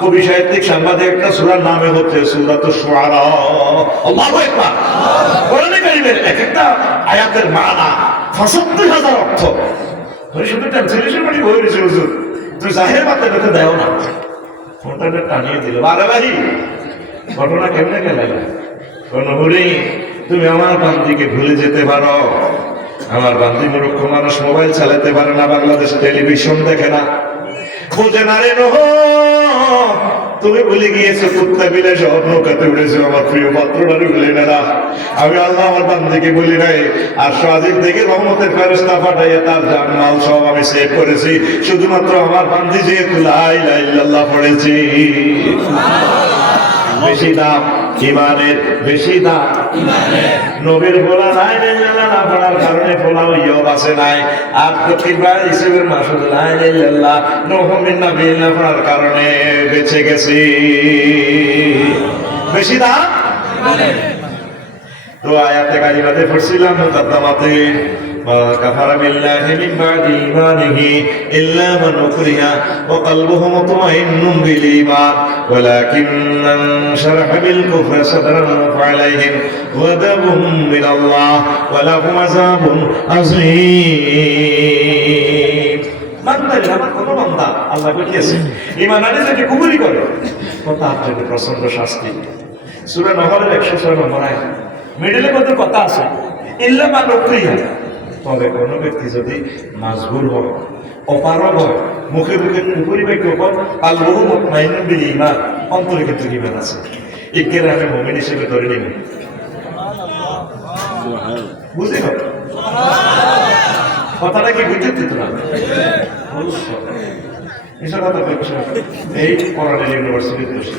কবি সাহিত্যিক সাংবাদিক একটা সূরার নামে হচ্ছে সূরাতুশ শুআরা। আল্লাহু আকবার। কোরআনে কারীমের এক একটা আয়াতের মানা ৭৫,০০০ অর্থ। শুধু ট্রান্সলেশন মানে বই রয়েছে হুজুর, তুই জাহের মাত্রা দেখে দেও না, ফোনটা টানিয়ে দিল। আরে ভাই ঘটনা কেমনে গেল? বলি তুমি আমার বান্দিকে ভুলে যেতে পারো, আমার বান্দি মূর্খ মানুষ, মোবাইল চালাতে পারে না, বাংলাদেশ টেলিভিশন দেখে না, খোঁজে না রে নহ। তুমি ভুলে গিয়েছো কুত্তা বিলে সব নৌকাতে উঠেছো, আমার প্রিয় পাত্রটারে ভুলে না। আমি আল্লাহ আমার বান্দিকে বলি নাই, আর সাজিদ থেকে রহমতের ফেরেশতা পাঠাইয়া তার জানমাল সব আমি সেভ করেছি, শুধুমাত্র আমার বান্দি যেহেতু লা ইলাহা ইল্লাল্লাহ পড়েছি। বেশি দাম ইমানের, বেশি দাম নবীর বলা নাই না পড়ার কারণে ফলাও ইয়ব আছে নাই, আর প্রতিবার হিসেবের মাসুদ লা ইলাহা ইল্লাল্লাহ নহমিন নবীর না পড়ার কারণে বেঁচে গেছি। বেশি দাম তো আয়াতে কারিমাতে পড়ছিলাম মুকদ্দমাতে, কাফারা বিল্লাহি মিন বাদি ঈমানিহি ইল্লা মান উকরিহা ওয়া কলবুহু মুতমাইন্নুন বিল ঈমান ওয়ালাকিন শারাহা বিল কুফরি সাদরান ফাআলাইহিম গাদাবুন মিনাল্লাহ ওয়া লাহুম আযাবুন আযীম। বান্দারা আমার কোন বান্দা আল্লাহ বলেছে ঈমান আনে যাকে কুফরি করে তার জন্য প্রচন্ড শাস্তি। সূরা নহলের 106 নম্বর আয়াত মিডলে কত কথা আছে, ইল্লা মান উকরিহা, তবে কোনো ব্যক্তি যদি মাজবুর হয়, অপারগ হয়, মুখে মুখে কুফরি বাক্য কর, কলবুহু মুতমাইন্নুন বিল ঈমান, অন্তরে কিন্তু ঈমান আছে, একে আমি মুমিন হিসেবে ধরে নিব। বুঝলি কথাটা কি বুঝতে দিত না? এসব কথা বলছে এই কোরআনের ইউনিভার্সিটির দোষী।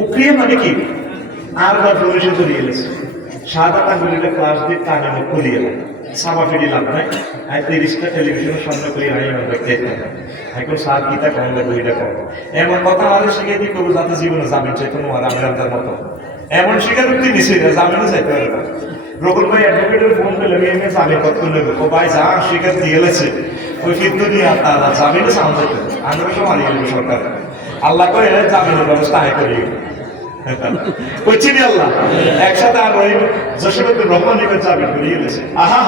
উকরিয়া মানে কি? আর বা প্রবেশে ধরিয়ে গেছে সাদা টাঙ্গুলিটা ক্লাস দিয়ে টানে মুখ খুলিয়ে দেয়, সাবা ফিরি লাভ নাই। আর 30টা টেলিভিশনের সামনে করি হাই আমরা খেতে এখন সার গীতা কম লাগবে, এটা কম এমন কথা আমাদের শিখে দিই করবো যাতে জীবনে জামিন চাইতো আর আমি রান্নার মতো এমন স্বীকারোক্তি নিছি না, জামিনও চাইতে পারে না। রকুল ভাই অ্যাডভোকেটের ফোন পেলে আমি জামিন কত নেবে, ও ভাই যা স্বীকার দিয়ে গেছে ওই কিন্তু নিয়ে আর তারা জামিনে সামনে চাইতে আমরা সব হারিয়ে গেল সরকার। আল্লাহ করে জামিনের ব্যবস্থা আয় করি করছি আল্লাহ একসাথে। আর ওই জসিমুদ্দিন রহমানিকে জামিন করিয়ে গেছে। আহা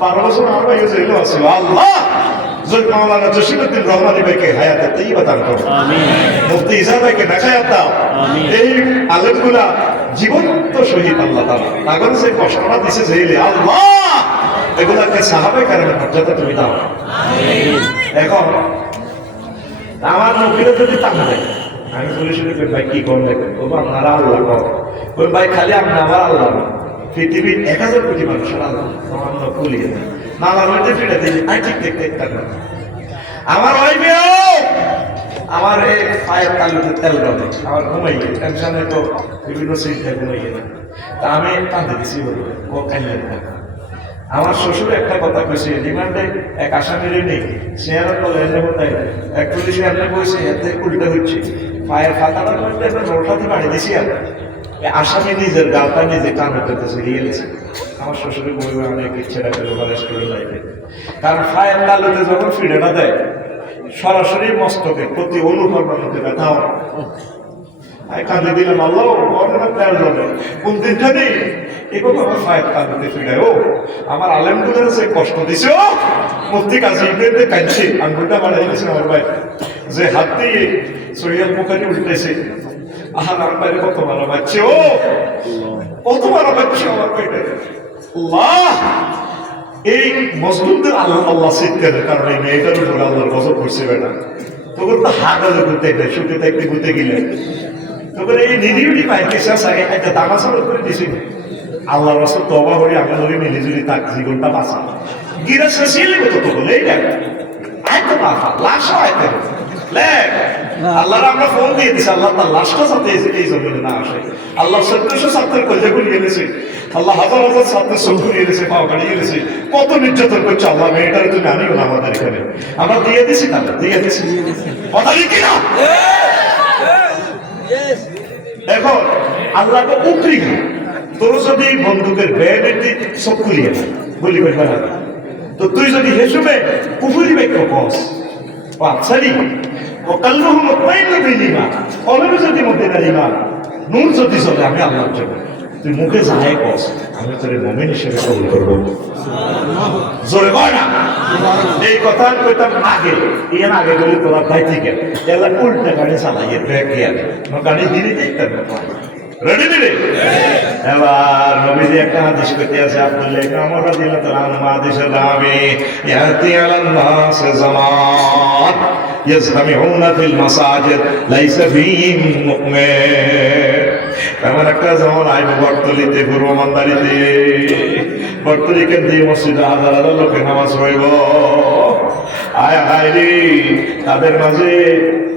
12 বছর আমার ভাই জেলে আছে। আল্লাহ মাওলানা জসিমুদ্দিন রহমানি ভাইকে হায়াতে তাইয়্যিবা দান করো, মুফতি ইসা ভাইকে নেখায়াত দাও। এই আলেমগুলা জীবন্ত শহীদ আল্লাহ তাআলা তাগর যে কষ্টটা দিছে জেলে, আল্লাহ এগুলাকে সাহাবায়ে কেরামের মর্যাদা তুমি দাও। এখন আমার নবীরা যদি তাকা দেয়, আমি বলে শুনে ভাই কি কম দেখেন, ও আপনারা আল্লাহ কর, ওই ভাই খালি আপনি আমার আল্লাহ, পৃথিবীর 1000 কোটি মানুষের আল্লাহ, আমার নখ খুলিয়ে দেয় নালার মধ্যে ফিরে দিলে আমি ঠিক দেখতে আমার ওই আমার এই পায়ের তালুতে তেল রবে, আমার ঘুমাইয়ে টেনশনে তো বিভিন্ন চিন্তায় ঘুমাইয়ে না, তা আমি কাঁদে দিছি বলবো ও কান্না। আমার শ্বশুর একটা কথা কইছে, রিমান্ডে এক আসামিরে নেই, চেয়ারের তলে এনে হতাই এক পুলিশে এনে বসে এতে উল্টা হচ্ছে, পায়ের ফাতাটার মধ্যে একটা রোটাতে বাড়ি দিছি। আর আসামি নিজের গালটা নিজে কান করতেছে গিয়েছে। আমার শ্বশুরের বই অনেক ইচ্ছেটা পেল রেস্টুরেন্ট লাইফে, কারণ ফায়ের তালুতে যখন ফিরেটা দেয় সরাসরি মস্তকে প্রতি অনুকরণ হতে ব্যথা হয়। আমি কাঁদে দিলাম আল্লাহ তেল যাবে কোন দিনটা নেই এগুলো আমার ফায়ের তালুতে ফিরে। ও আমার আলেমগুলোর সে কষ্ট দিছে, ও মুফতি কাজী ইবনে কাঁদছে, আঙ্গুলটা বাড়াই গেছে আমার ভাই যে হাত দিয়ে সহিয়াল বুখারী উল্টেছে। আহার আমার বাইরে কত ভালো পাচ্ছে, ও কত ভালো পাচ্ছে আমার পেটে। আল্লাহ এই মজলুমদের আল্লাহ চিৎকারের কারণে মেয়েটার উপরে আল্লাহর গজব করছে বেটা। তখন তো হাগল করতে গেলে শুকে থাকতে ঘুরতে গেলে তখন এই নিরিবিলি পাইতে শেষ আগে একটা দামাচার করে দিছি আল্লাহ রাসূল তওবা করে আমি নবী মিলিজুলি তার জীবনটা বাঁচা গিরা শেষই লেগে তো তখন এই দেখ আয়তো বাফা লাশ আয়তে লেখ আল্লাহর আমরা ফোন দিয়ে দিছি আল্লাহ তার লাশটা সাথে এই জমিনে না আসে। আল্লাহ ১৪০০ ছাত্রের কইতে গুলিয়ে এনেছে, আল্লাহ হাজার হাজার ছাত্রের চোখ ঘুরিয়ে এনেছে, পাও গাড়িয়ে এনেছে, কত নির্যাতন করছে আল্লাহ মেয়েটারে তুমি আনিও না আমাদের এখানে। আমরা দিয়ে দিছি তাহলে দিয়ে দিছি কথা কি না। এখন আল্লাহকে উপরি তোর যদি বন্দুকের ব্যাগের দিক সব খুলিয়ে বলি বেটা তো তুই যদি হেসুমে কুফুরি বাক্য কস পাঁচারি ও কাল্লুহু মুতমাইন্নুন বিল ঈমান কলবে যদি মধ্যে না ঈমান নূর যদি চলে আমি আল্লাহর জন্য তুই মুখে যাহাই কস আমি তোর মুমিন হিসেবে কবুল করব জোরে কর না। এই কথা কইতাম আগে ইয়ান আগে বলি তোরা ভাই ঠিক এলা উল্টা গাড়ি চালাইয়ে ব্রেক দিয়ে গাড়ি দিলি দেখতে রেডি দিলে এবার নবীজি একটা হাদিস কইতে আছে আব্দুল্লাহ ইবনে ওমর রাদিয়াল্লাহু তাআলা হাদিসের দাবি ইয়াতি আলান নাস জামান ইয়াজতামিউনা ফিল মাসাজিদ লাইসা ফীহিম মুমিন। এমন একটা যেমন আইব বর্তলিতে পূর্ব মান্দারিতে বর্তলি কেন্দ্রীয় মসজিদে হাজার হাজার লোকের নামাজ পড়ব আয় হায় রে তাদের মাঝে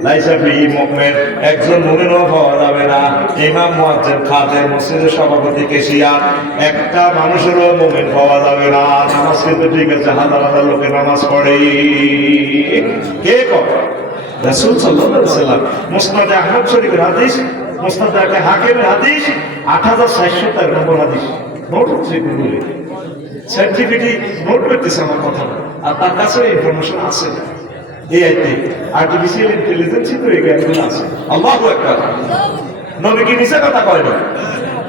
লাইসা ফীহিম মুমিন একজন মুমিনও পাওয়া যাবে না। ইমাম মুয়াজ্জিন খাদেম মসজিদের সভাপতি কেশিয়ার একটা মানুষেরও মুমিন পাওয়া যাবে না। নামাজ কিন্তু ঠিক আছে হাজার হাজার লোকের নামাজ পড়ে কে করে রাসূল সাল্লাল্লাহু আলাইহি ওয়াসাল্লাম মুসনাদে আহমদ শরীফের হাদিস মুসনাদে হাকিমের হাদিস ৮৬০০ নম্বর হাদিস নোট হচ্ছে গুগলে সার্টিফিকেট নোট করতেছে আমার কথা আর তার কাছে ইনফরমেশন আছে এআইতে আর্টিফিশিয়াল ইন্টেলিজেন্স তো এই জ্ঞানগুলো আছে। আল্লাহু আকবার। নবী কি মিছা কথা কয় না?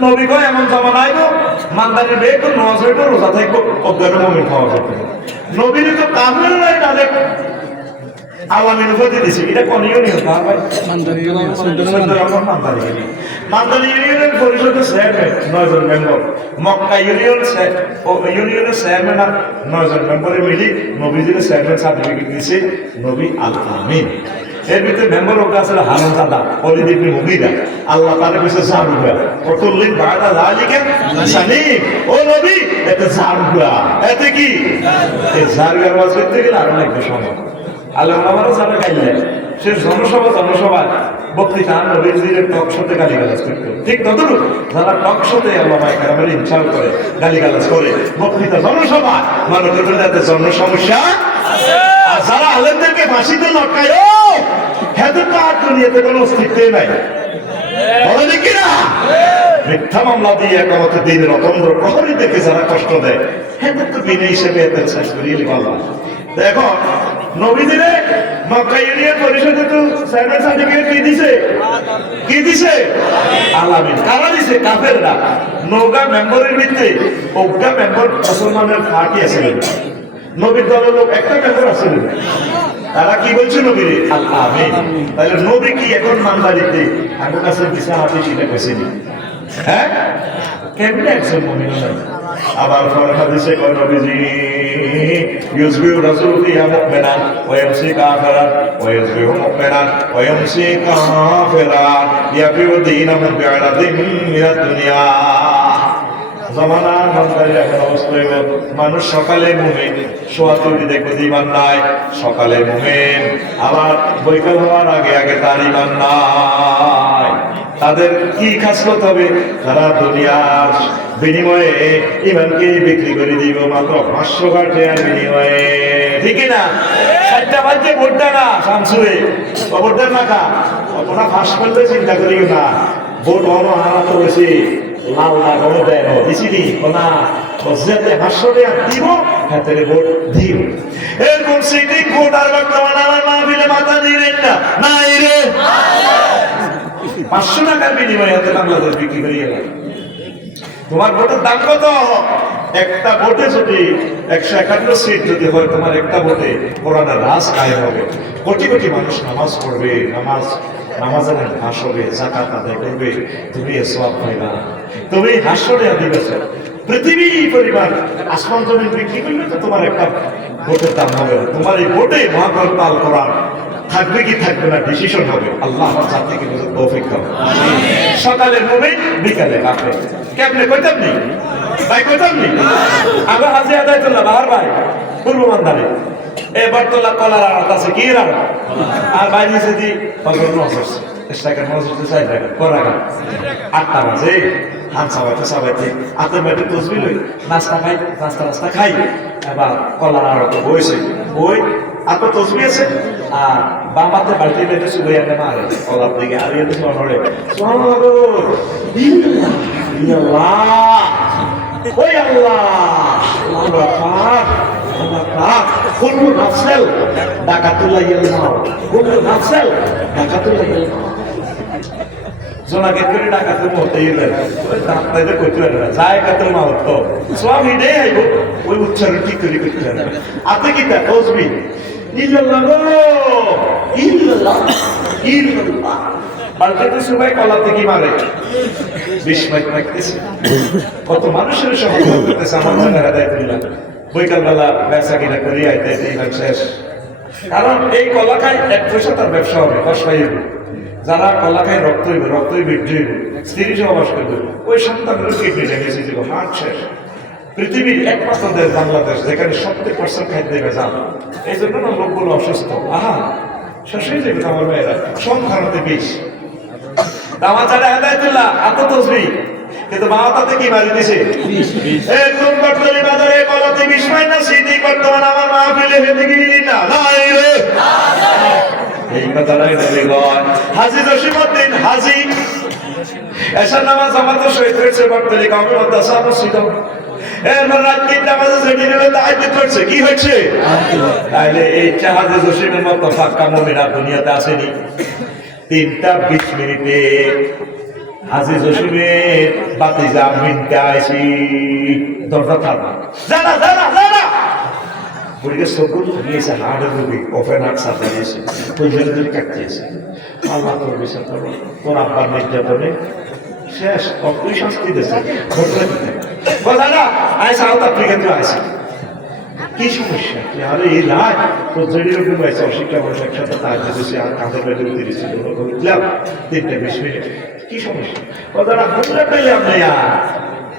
নবী কয় এমন জামানা আইব মানদারের বেগ তো নামাজ হইব রোজা থাকবো অজ্ঞান মুমিন পাওয়া যাবে। নবীর তো কামের নাই ডাইরেক্ট আলামিন উপাধি দিছে এটা কোন ইউনিয়ন না ভাই মানদারি ইউনিয়নের পরিষদের চেয়ারম্যান ৯ জন মেম্বার মক্কা ইউনিয়নের চেয়ারম্যান আর ৯ জন মেম্বারে মিলি নবীজির চেয়ারম্যান সার্টিফিকেট দিছে নবী আল আমিন। এর ভিতরে মেম্বার ওকে আসলে হারুন দাদা অলিদ ইবনে মুগীরা আল্লাহ তাআলা কইছে জারুগা কতলিন বাদা যালিকা সানি ও নবী এতে জারুগা এতে কি এই জারুগার ওয়াজ করতে গেলে আর অনেক সময় আল্লাহ আমারও যারা গাইলেন সে জনসভা বক্তৃতা নবীজির টক শোতে গালিগালাজ করতো ঠিক ততটুকু যারা টক শোতে আল্লাহ কেরামের ইনসাল্ট করে গালিগালাজ করে বক্তৃতা জনসভা মানুষের যাতে জন সমস্যা আর যারা আলেমদেরকে ফাঁসিতে লটকায় হেঁটে তো আর দুনিয়াতে কোনো অস্তিত্বই নাই বলে কি না মিথ্যা মামলা দিয়ে একামতে দিন রতন্দ্র প্রহরী দেখে যারা কষ্ট দেয় হেঁটে তো বিনা হিসেবে এদের শেষ করিয়ে বললাম। দেখো নবীজিরে মক্কা ইউনিয়ন পরিষদে তো চেয়ারম্যান সার্টিফিকেট কি দিছে আলামিন কারা দিছে কাফেররা। নৌকা মেম্বারের ভিত্তিতে ওগা মেম্বার মুসলমানের পার্টি আছে নবীর দলের লোক একটা মেম্বার আছে তারা কি বলছে নবীরে আল আমিন। তাহলে নবী কি এখন মানদারিতে আমার কাছে দিশা হাতে সেটা কইছেনি হ্যাঁ কেমনে একজন মুমিন নাই। আবার হাদিসে কয় নবীজি ইউজবিউ রাসূল ফিহা মুমিনান ওয়া ইয়ামসি কাফিরান ওয়া ইউজবিউ মুমিনান ওয়া ইয়ামসি কাফিরান ইয়াফিউ দীনাহু বিআলাদিন মিনাদ দুনিয়া। জামানা মানদারির এখন অবস্থা হইল মানুষ সকালে মুমিন সোয়া তৈরি দেখবে ঈমান নাই সকালে মুমিন আবার বৈকাল হওয়ার আগে আগে তার ঈমান নাই। তাদের কি খাসলত হবে তারা দুনিয়ার বিনিময়ে ইমানকে বিক্রি করে দিব মাত্র ৫০০ টাকার বিনিময়ে ঠিক না। ৬০টা বাজে ভোটটা না শামসুরে ভোটটা না খা ওটা ফাঁস করলে চিন্তা করিও না ভোট হওয়ানো হারা তো বেশি লাল লাগানো দেয় দিছি না যেতে ৫০০ টাকা দিব হাতে ভোট দিব এরকম সিটিং ভোট আর বর্তমানে আমার মাহফিলে মাথা দিলেন না নাই রে ৫০০ টাকার বিনিময়ে হাতে বাংলাদেশ বিক্রি করিয়ে গেল। তোমার ভোটের দাম কত? একটা ভোটে যদি ১৫১ সিট যদি হয় তোমার একটা ভোটে কোরআনের রাজ কায়েম হবে কোটি কোটি মানুষ নামাজ পড়বে নামাজের ঘাস হবে জাকাত আদায় করবে তুমি সওয়াব পাইবা তুমি হাসরে দিবেছ পৃথিবী পরিমাণ আসমান জমিন বিক্রি করলে তো তোমার একটা ভোটের দাম হবে না। তোমার এই ভোটে মহাগ্রন্থ আল কোরআন থাকবে কি থাকবে না ডিসিশন হবে। আল্লাহ আমার জাতিকে বুঝে তৌফিক দাও। সকালে মুমিন, বিকালে কাফের। কেমনে কইতাম নি ভাই, কইতাম নি আমরা হাজি আদায়তুল্লাহ বাহার ভাই পূর্ব মান্দারে এবার তোলা কলার আড়াত আছে কি রাড় আর বাইরে যদি ফজর নজর টাকা নজর চাই টাকা করা গা 8টা বাজে হাত সাবাইতে হাতের মেটে তসবি লই নাস্তা খাই এবার কলার আড়াত বইছে বই আপনার তসবি আছে আর বাম হাতে বাড়িতে বেঁধে শুধু এনে মারে কলার দিকে আর এনে নড়ে ওই আল্লাহ কোন নাফসেল ডাকাতুল্লাহ ইলমাও কোন নাফসেল ডাকাতুল্লাহ ইলমাও জোনাকে করে ডাকাতুল মতে ইলেন ডাক্তারে কইতে পারে না জায়গাতুল মাউত তো সব হিডে আইবো ওই উচ্চারণ ঠিক করে করতে পারে আপনি কি তা তসবি ইল্লাল্লাহ ইল্লাল্লাহ ইল্লাল্লাহ বালতে তো সবাই কলাতে কি মারে 20 মাইক রাখতেছে কত মানুষের সহায়তা করতেছে আমার জায়গা আদায়তুল্লাহ বৈকালবেলা ব্যবসা কিনা করি আইতে এইবার শেষ কারণ এই কলা খাই 1 পয়সা তার ব্যবসা হবে কষ্টাই হবে যারা কলা খাই রক্তই বৃদ্ধি হইব স্ত্রী সহবাস করবে ওই সন্তানের কিডনি ড্যামেজ হয়ে হার্ট শেষ পৃথিবীর একমাত্র দেশ বাংলাদেশ যেখানে 70% খাদ্য ভেজাল এই জন্য না লোকগুলো অসুস্থ শেষই যাবে আমার মেয়েরা সংখ্যানতে বেশ দামা চালে হেদায়তুল্লাহ এত তসবি কিন্তু বাবা তাতে কি মারি দিছে একদম বর্তমানে বাজারে কলাতে 20 মাইনাস সিটি বর্তমান আমার মা ফেলে হেঁটে গিয়ে না এই কথাটাই নবী গণ হাজী জসিমউদ্দিন হাজী এশার নামাজ আমার তো শহীদ হয়েছে বর্তমানে কাউকে মাদ্রাসা মসজিদ এরপর রাত 3টা বাজে সেটি নেবে তাহাজ্জুদ করছে কি হচ্ছে তাইলে এই হাজী জসিমের মতো ফাঁকা মুমিন আর দুনিয়াতে আসেনি 3:20 হাজী জসিমের বাতিজা মিনটা আইছি দরজা থামা জানা বুড়িকে সবুজ নিয়েছে হার্টের রোগী ওপেন হার্ট সার্জারি আছে ওই জন্য কাটিয়েছে আল্লাহ তোর বিচার করবো তোর আব্বার নির্যাতনে শেষ তুই শাস্তি দিয়েছে দাদা আয় সাউথ আফ্রিকাতে আসি কি সমস্যা আরে এই রাত তোর জড়ি রকম আছে অশিক্ষা মানুষ একসাথে তার দিয়েছে আর কাঁধে পেটে উঠেছি বুঝলাম 3:20 কি সমস্যা ও দাদা বুঝলে পেলে আপনি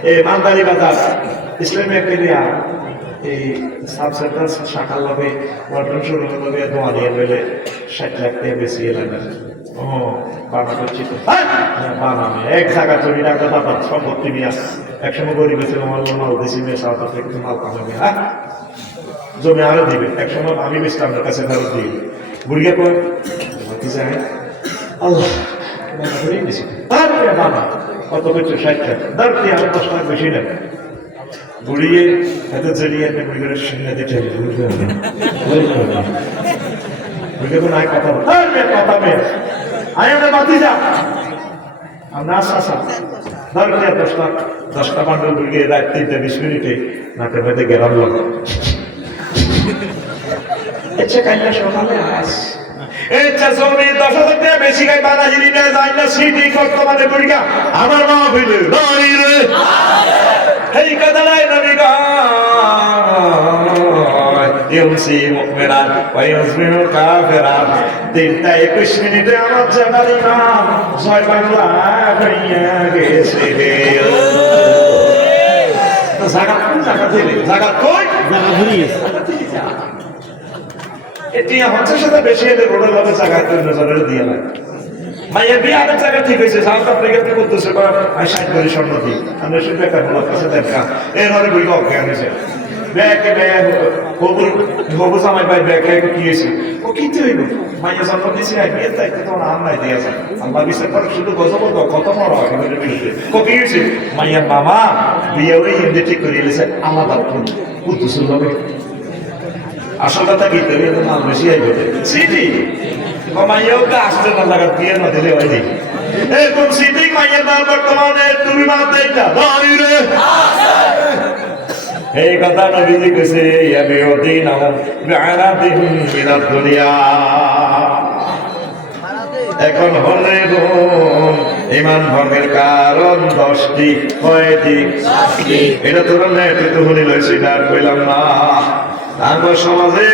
এই মালদারি বাজার ইসলামী একাডেমিয়া এই সাব সেন্টার শাখার লগে ওয়ার্ডন শোরুম লগে দোয়া দিয়ে পেলে 60 লাখ টাকা বেশি লাগে ও বানা করছি তো বানামে এক জায়গা জমি রাখতে বাবা সম্পত্তি নিয়ে একসময় গরিব ছিল আমার মাল দেশি মেয়ে সাউথ আফ্রিকা মাল পাবে জমি আরো দিবে একসময় আমি ইসলামের কাছে ফেরত দিই বুড়িয়া কয় কি চাই আল্লাহ বাবা কত করছো 60 টাকা দাঁড় দিয়ে আরো 10 টাকা বেশি নেবে বুড়িয়ে এত জড়িয়ে এনে বুড়িগুলোর সঙ্গে দিতে বুড়িয়ে কোনো কথা মেয়ে আয় আমরা বাতি যা আমরা আসা ধর দিয়ে 10টা বান্ডল বুড়িয়ে রাত 3:20 নাকের মধ্যে গেলাম লোক আচ্ছা কাইলা সকালে আস আচ্ছা জমি 10,000 টাকা বেশি গাই বানাহিরি না যাই না সিটি বর্তমানে বুড়িয়া আমার মা হইলে নাই রে এই কথাটাই নবী ইউসি মুমিনান ওয়া ইউসমিনু কাফিরান 3:21 আমার জানার ইমাম জয় বাংলা হইয়া গেছে রে তো জাগাত দিলে জাগাত কই জাগাত ভুলিয়ে এটি হচ্ছে সাথে বেশি এলে রোডের লগে জাগাত নজরে দিয়ে লাগে মাইয়া বিয়ে আরেক জায়গা ঠিক হয়েছে সাউথ আফ্রিকাতে করতেছে 60 ভরি স্বর্ণ দিই আমরা শুধু একটা বলার কাছে দেখা এরপরে বই অজ্ঞান হয়েছে ব্যাগে হবু জামাই ভাই ব্যাগে কি হয়েছে ও কিনতে হইব মাইয়া জন্ম দিয়েছি বিয়ের দায়িত্ব তো আমার নাই দিয়ে আছে আল্লাহ বিচার করে শুধু গজব কত বড় হয় বিরুদ্ধে কি হয়েছে মাইয়ার মামা বিয়ে ওই হিন্দি ঠিক করে এলেছে আলাদা কুদ্দুসুল হবে আসল কথা কি তৈরি মাল বেশি আইবে সিটি মাইয়াও তো আসতে না লাগা দিয়ে না দিলে হয় নি এখন সিটি মাইয়ার নাম বর্তমানে তুমি মানতে এটা ধরি রে এই কথা নবীজি কইছে ইয়া বিউদিন আম বিআরাদিন মিনাদ দুনিয়া এখন হলে ইমান ভঙ্গের কারণ 10টি, কয়টি? এটা তোর নেতৃত্ব হলি লইছি না, আর কইলাম না। আমার সমাজে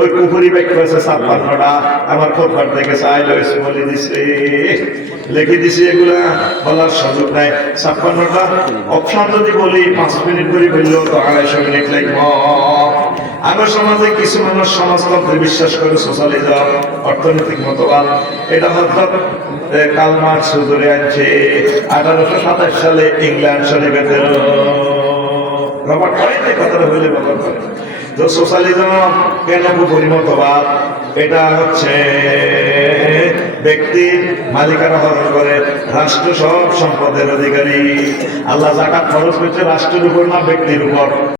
ওই পুকুরি ব্যাখ্যা আছে 56টা, আমার খোঁজবার থেকে চাই লইছি বলে দিছে, লিখে দিছি, এগুলা বলার সুযোগ নাই। 56টা অপশন যদি বলি 5 মিনিট করে বললেও তো 250 মিনিট লাগবে। আমার সমাজে কিছু মানুষ সমাজতন্ত্রে বিশ্বাস করে, সোশ্যালিজম, অর্থনৈতিক মতবাদ। এটা হয়তো কার্ল মার্কস ধরে আনছে 1827 সালে ইংল্যান্ড শরীফেতে। রবার্ট কয়েনের কথাটা হইলে ব্যবহার করে। তো সোশ্যালিজম কেন পরিমতবাদ? এটা হচ্ছে ব্যক্তির মালিকানা হরণ করে, রাষ্ট্র সব সম্পদের অধিকারী। আল্লাহ যাকাত খরচ করছে রাষ্ট্রের উপর না ব্যক্তির উপর?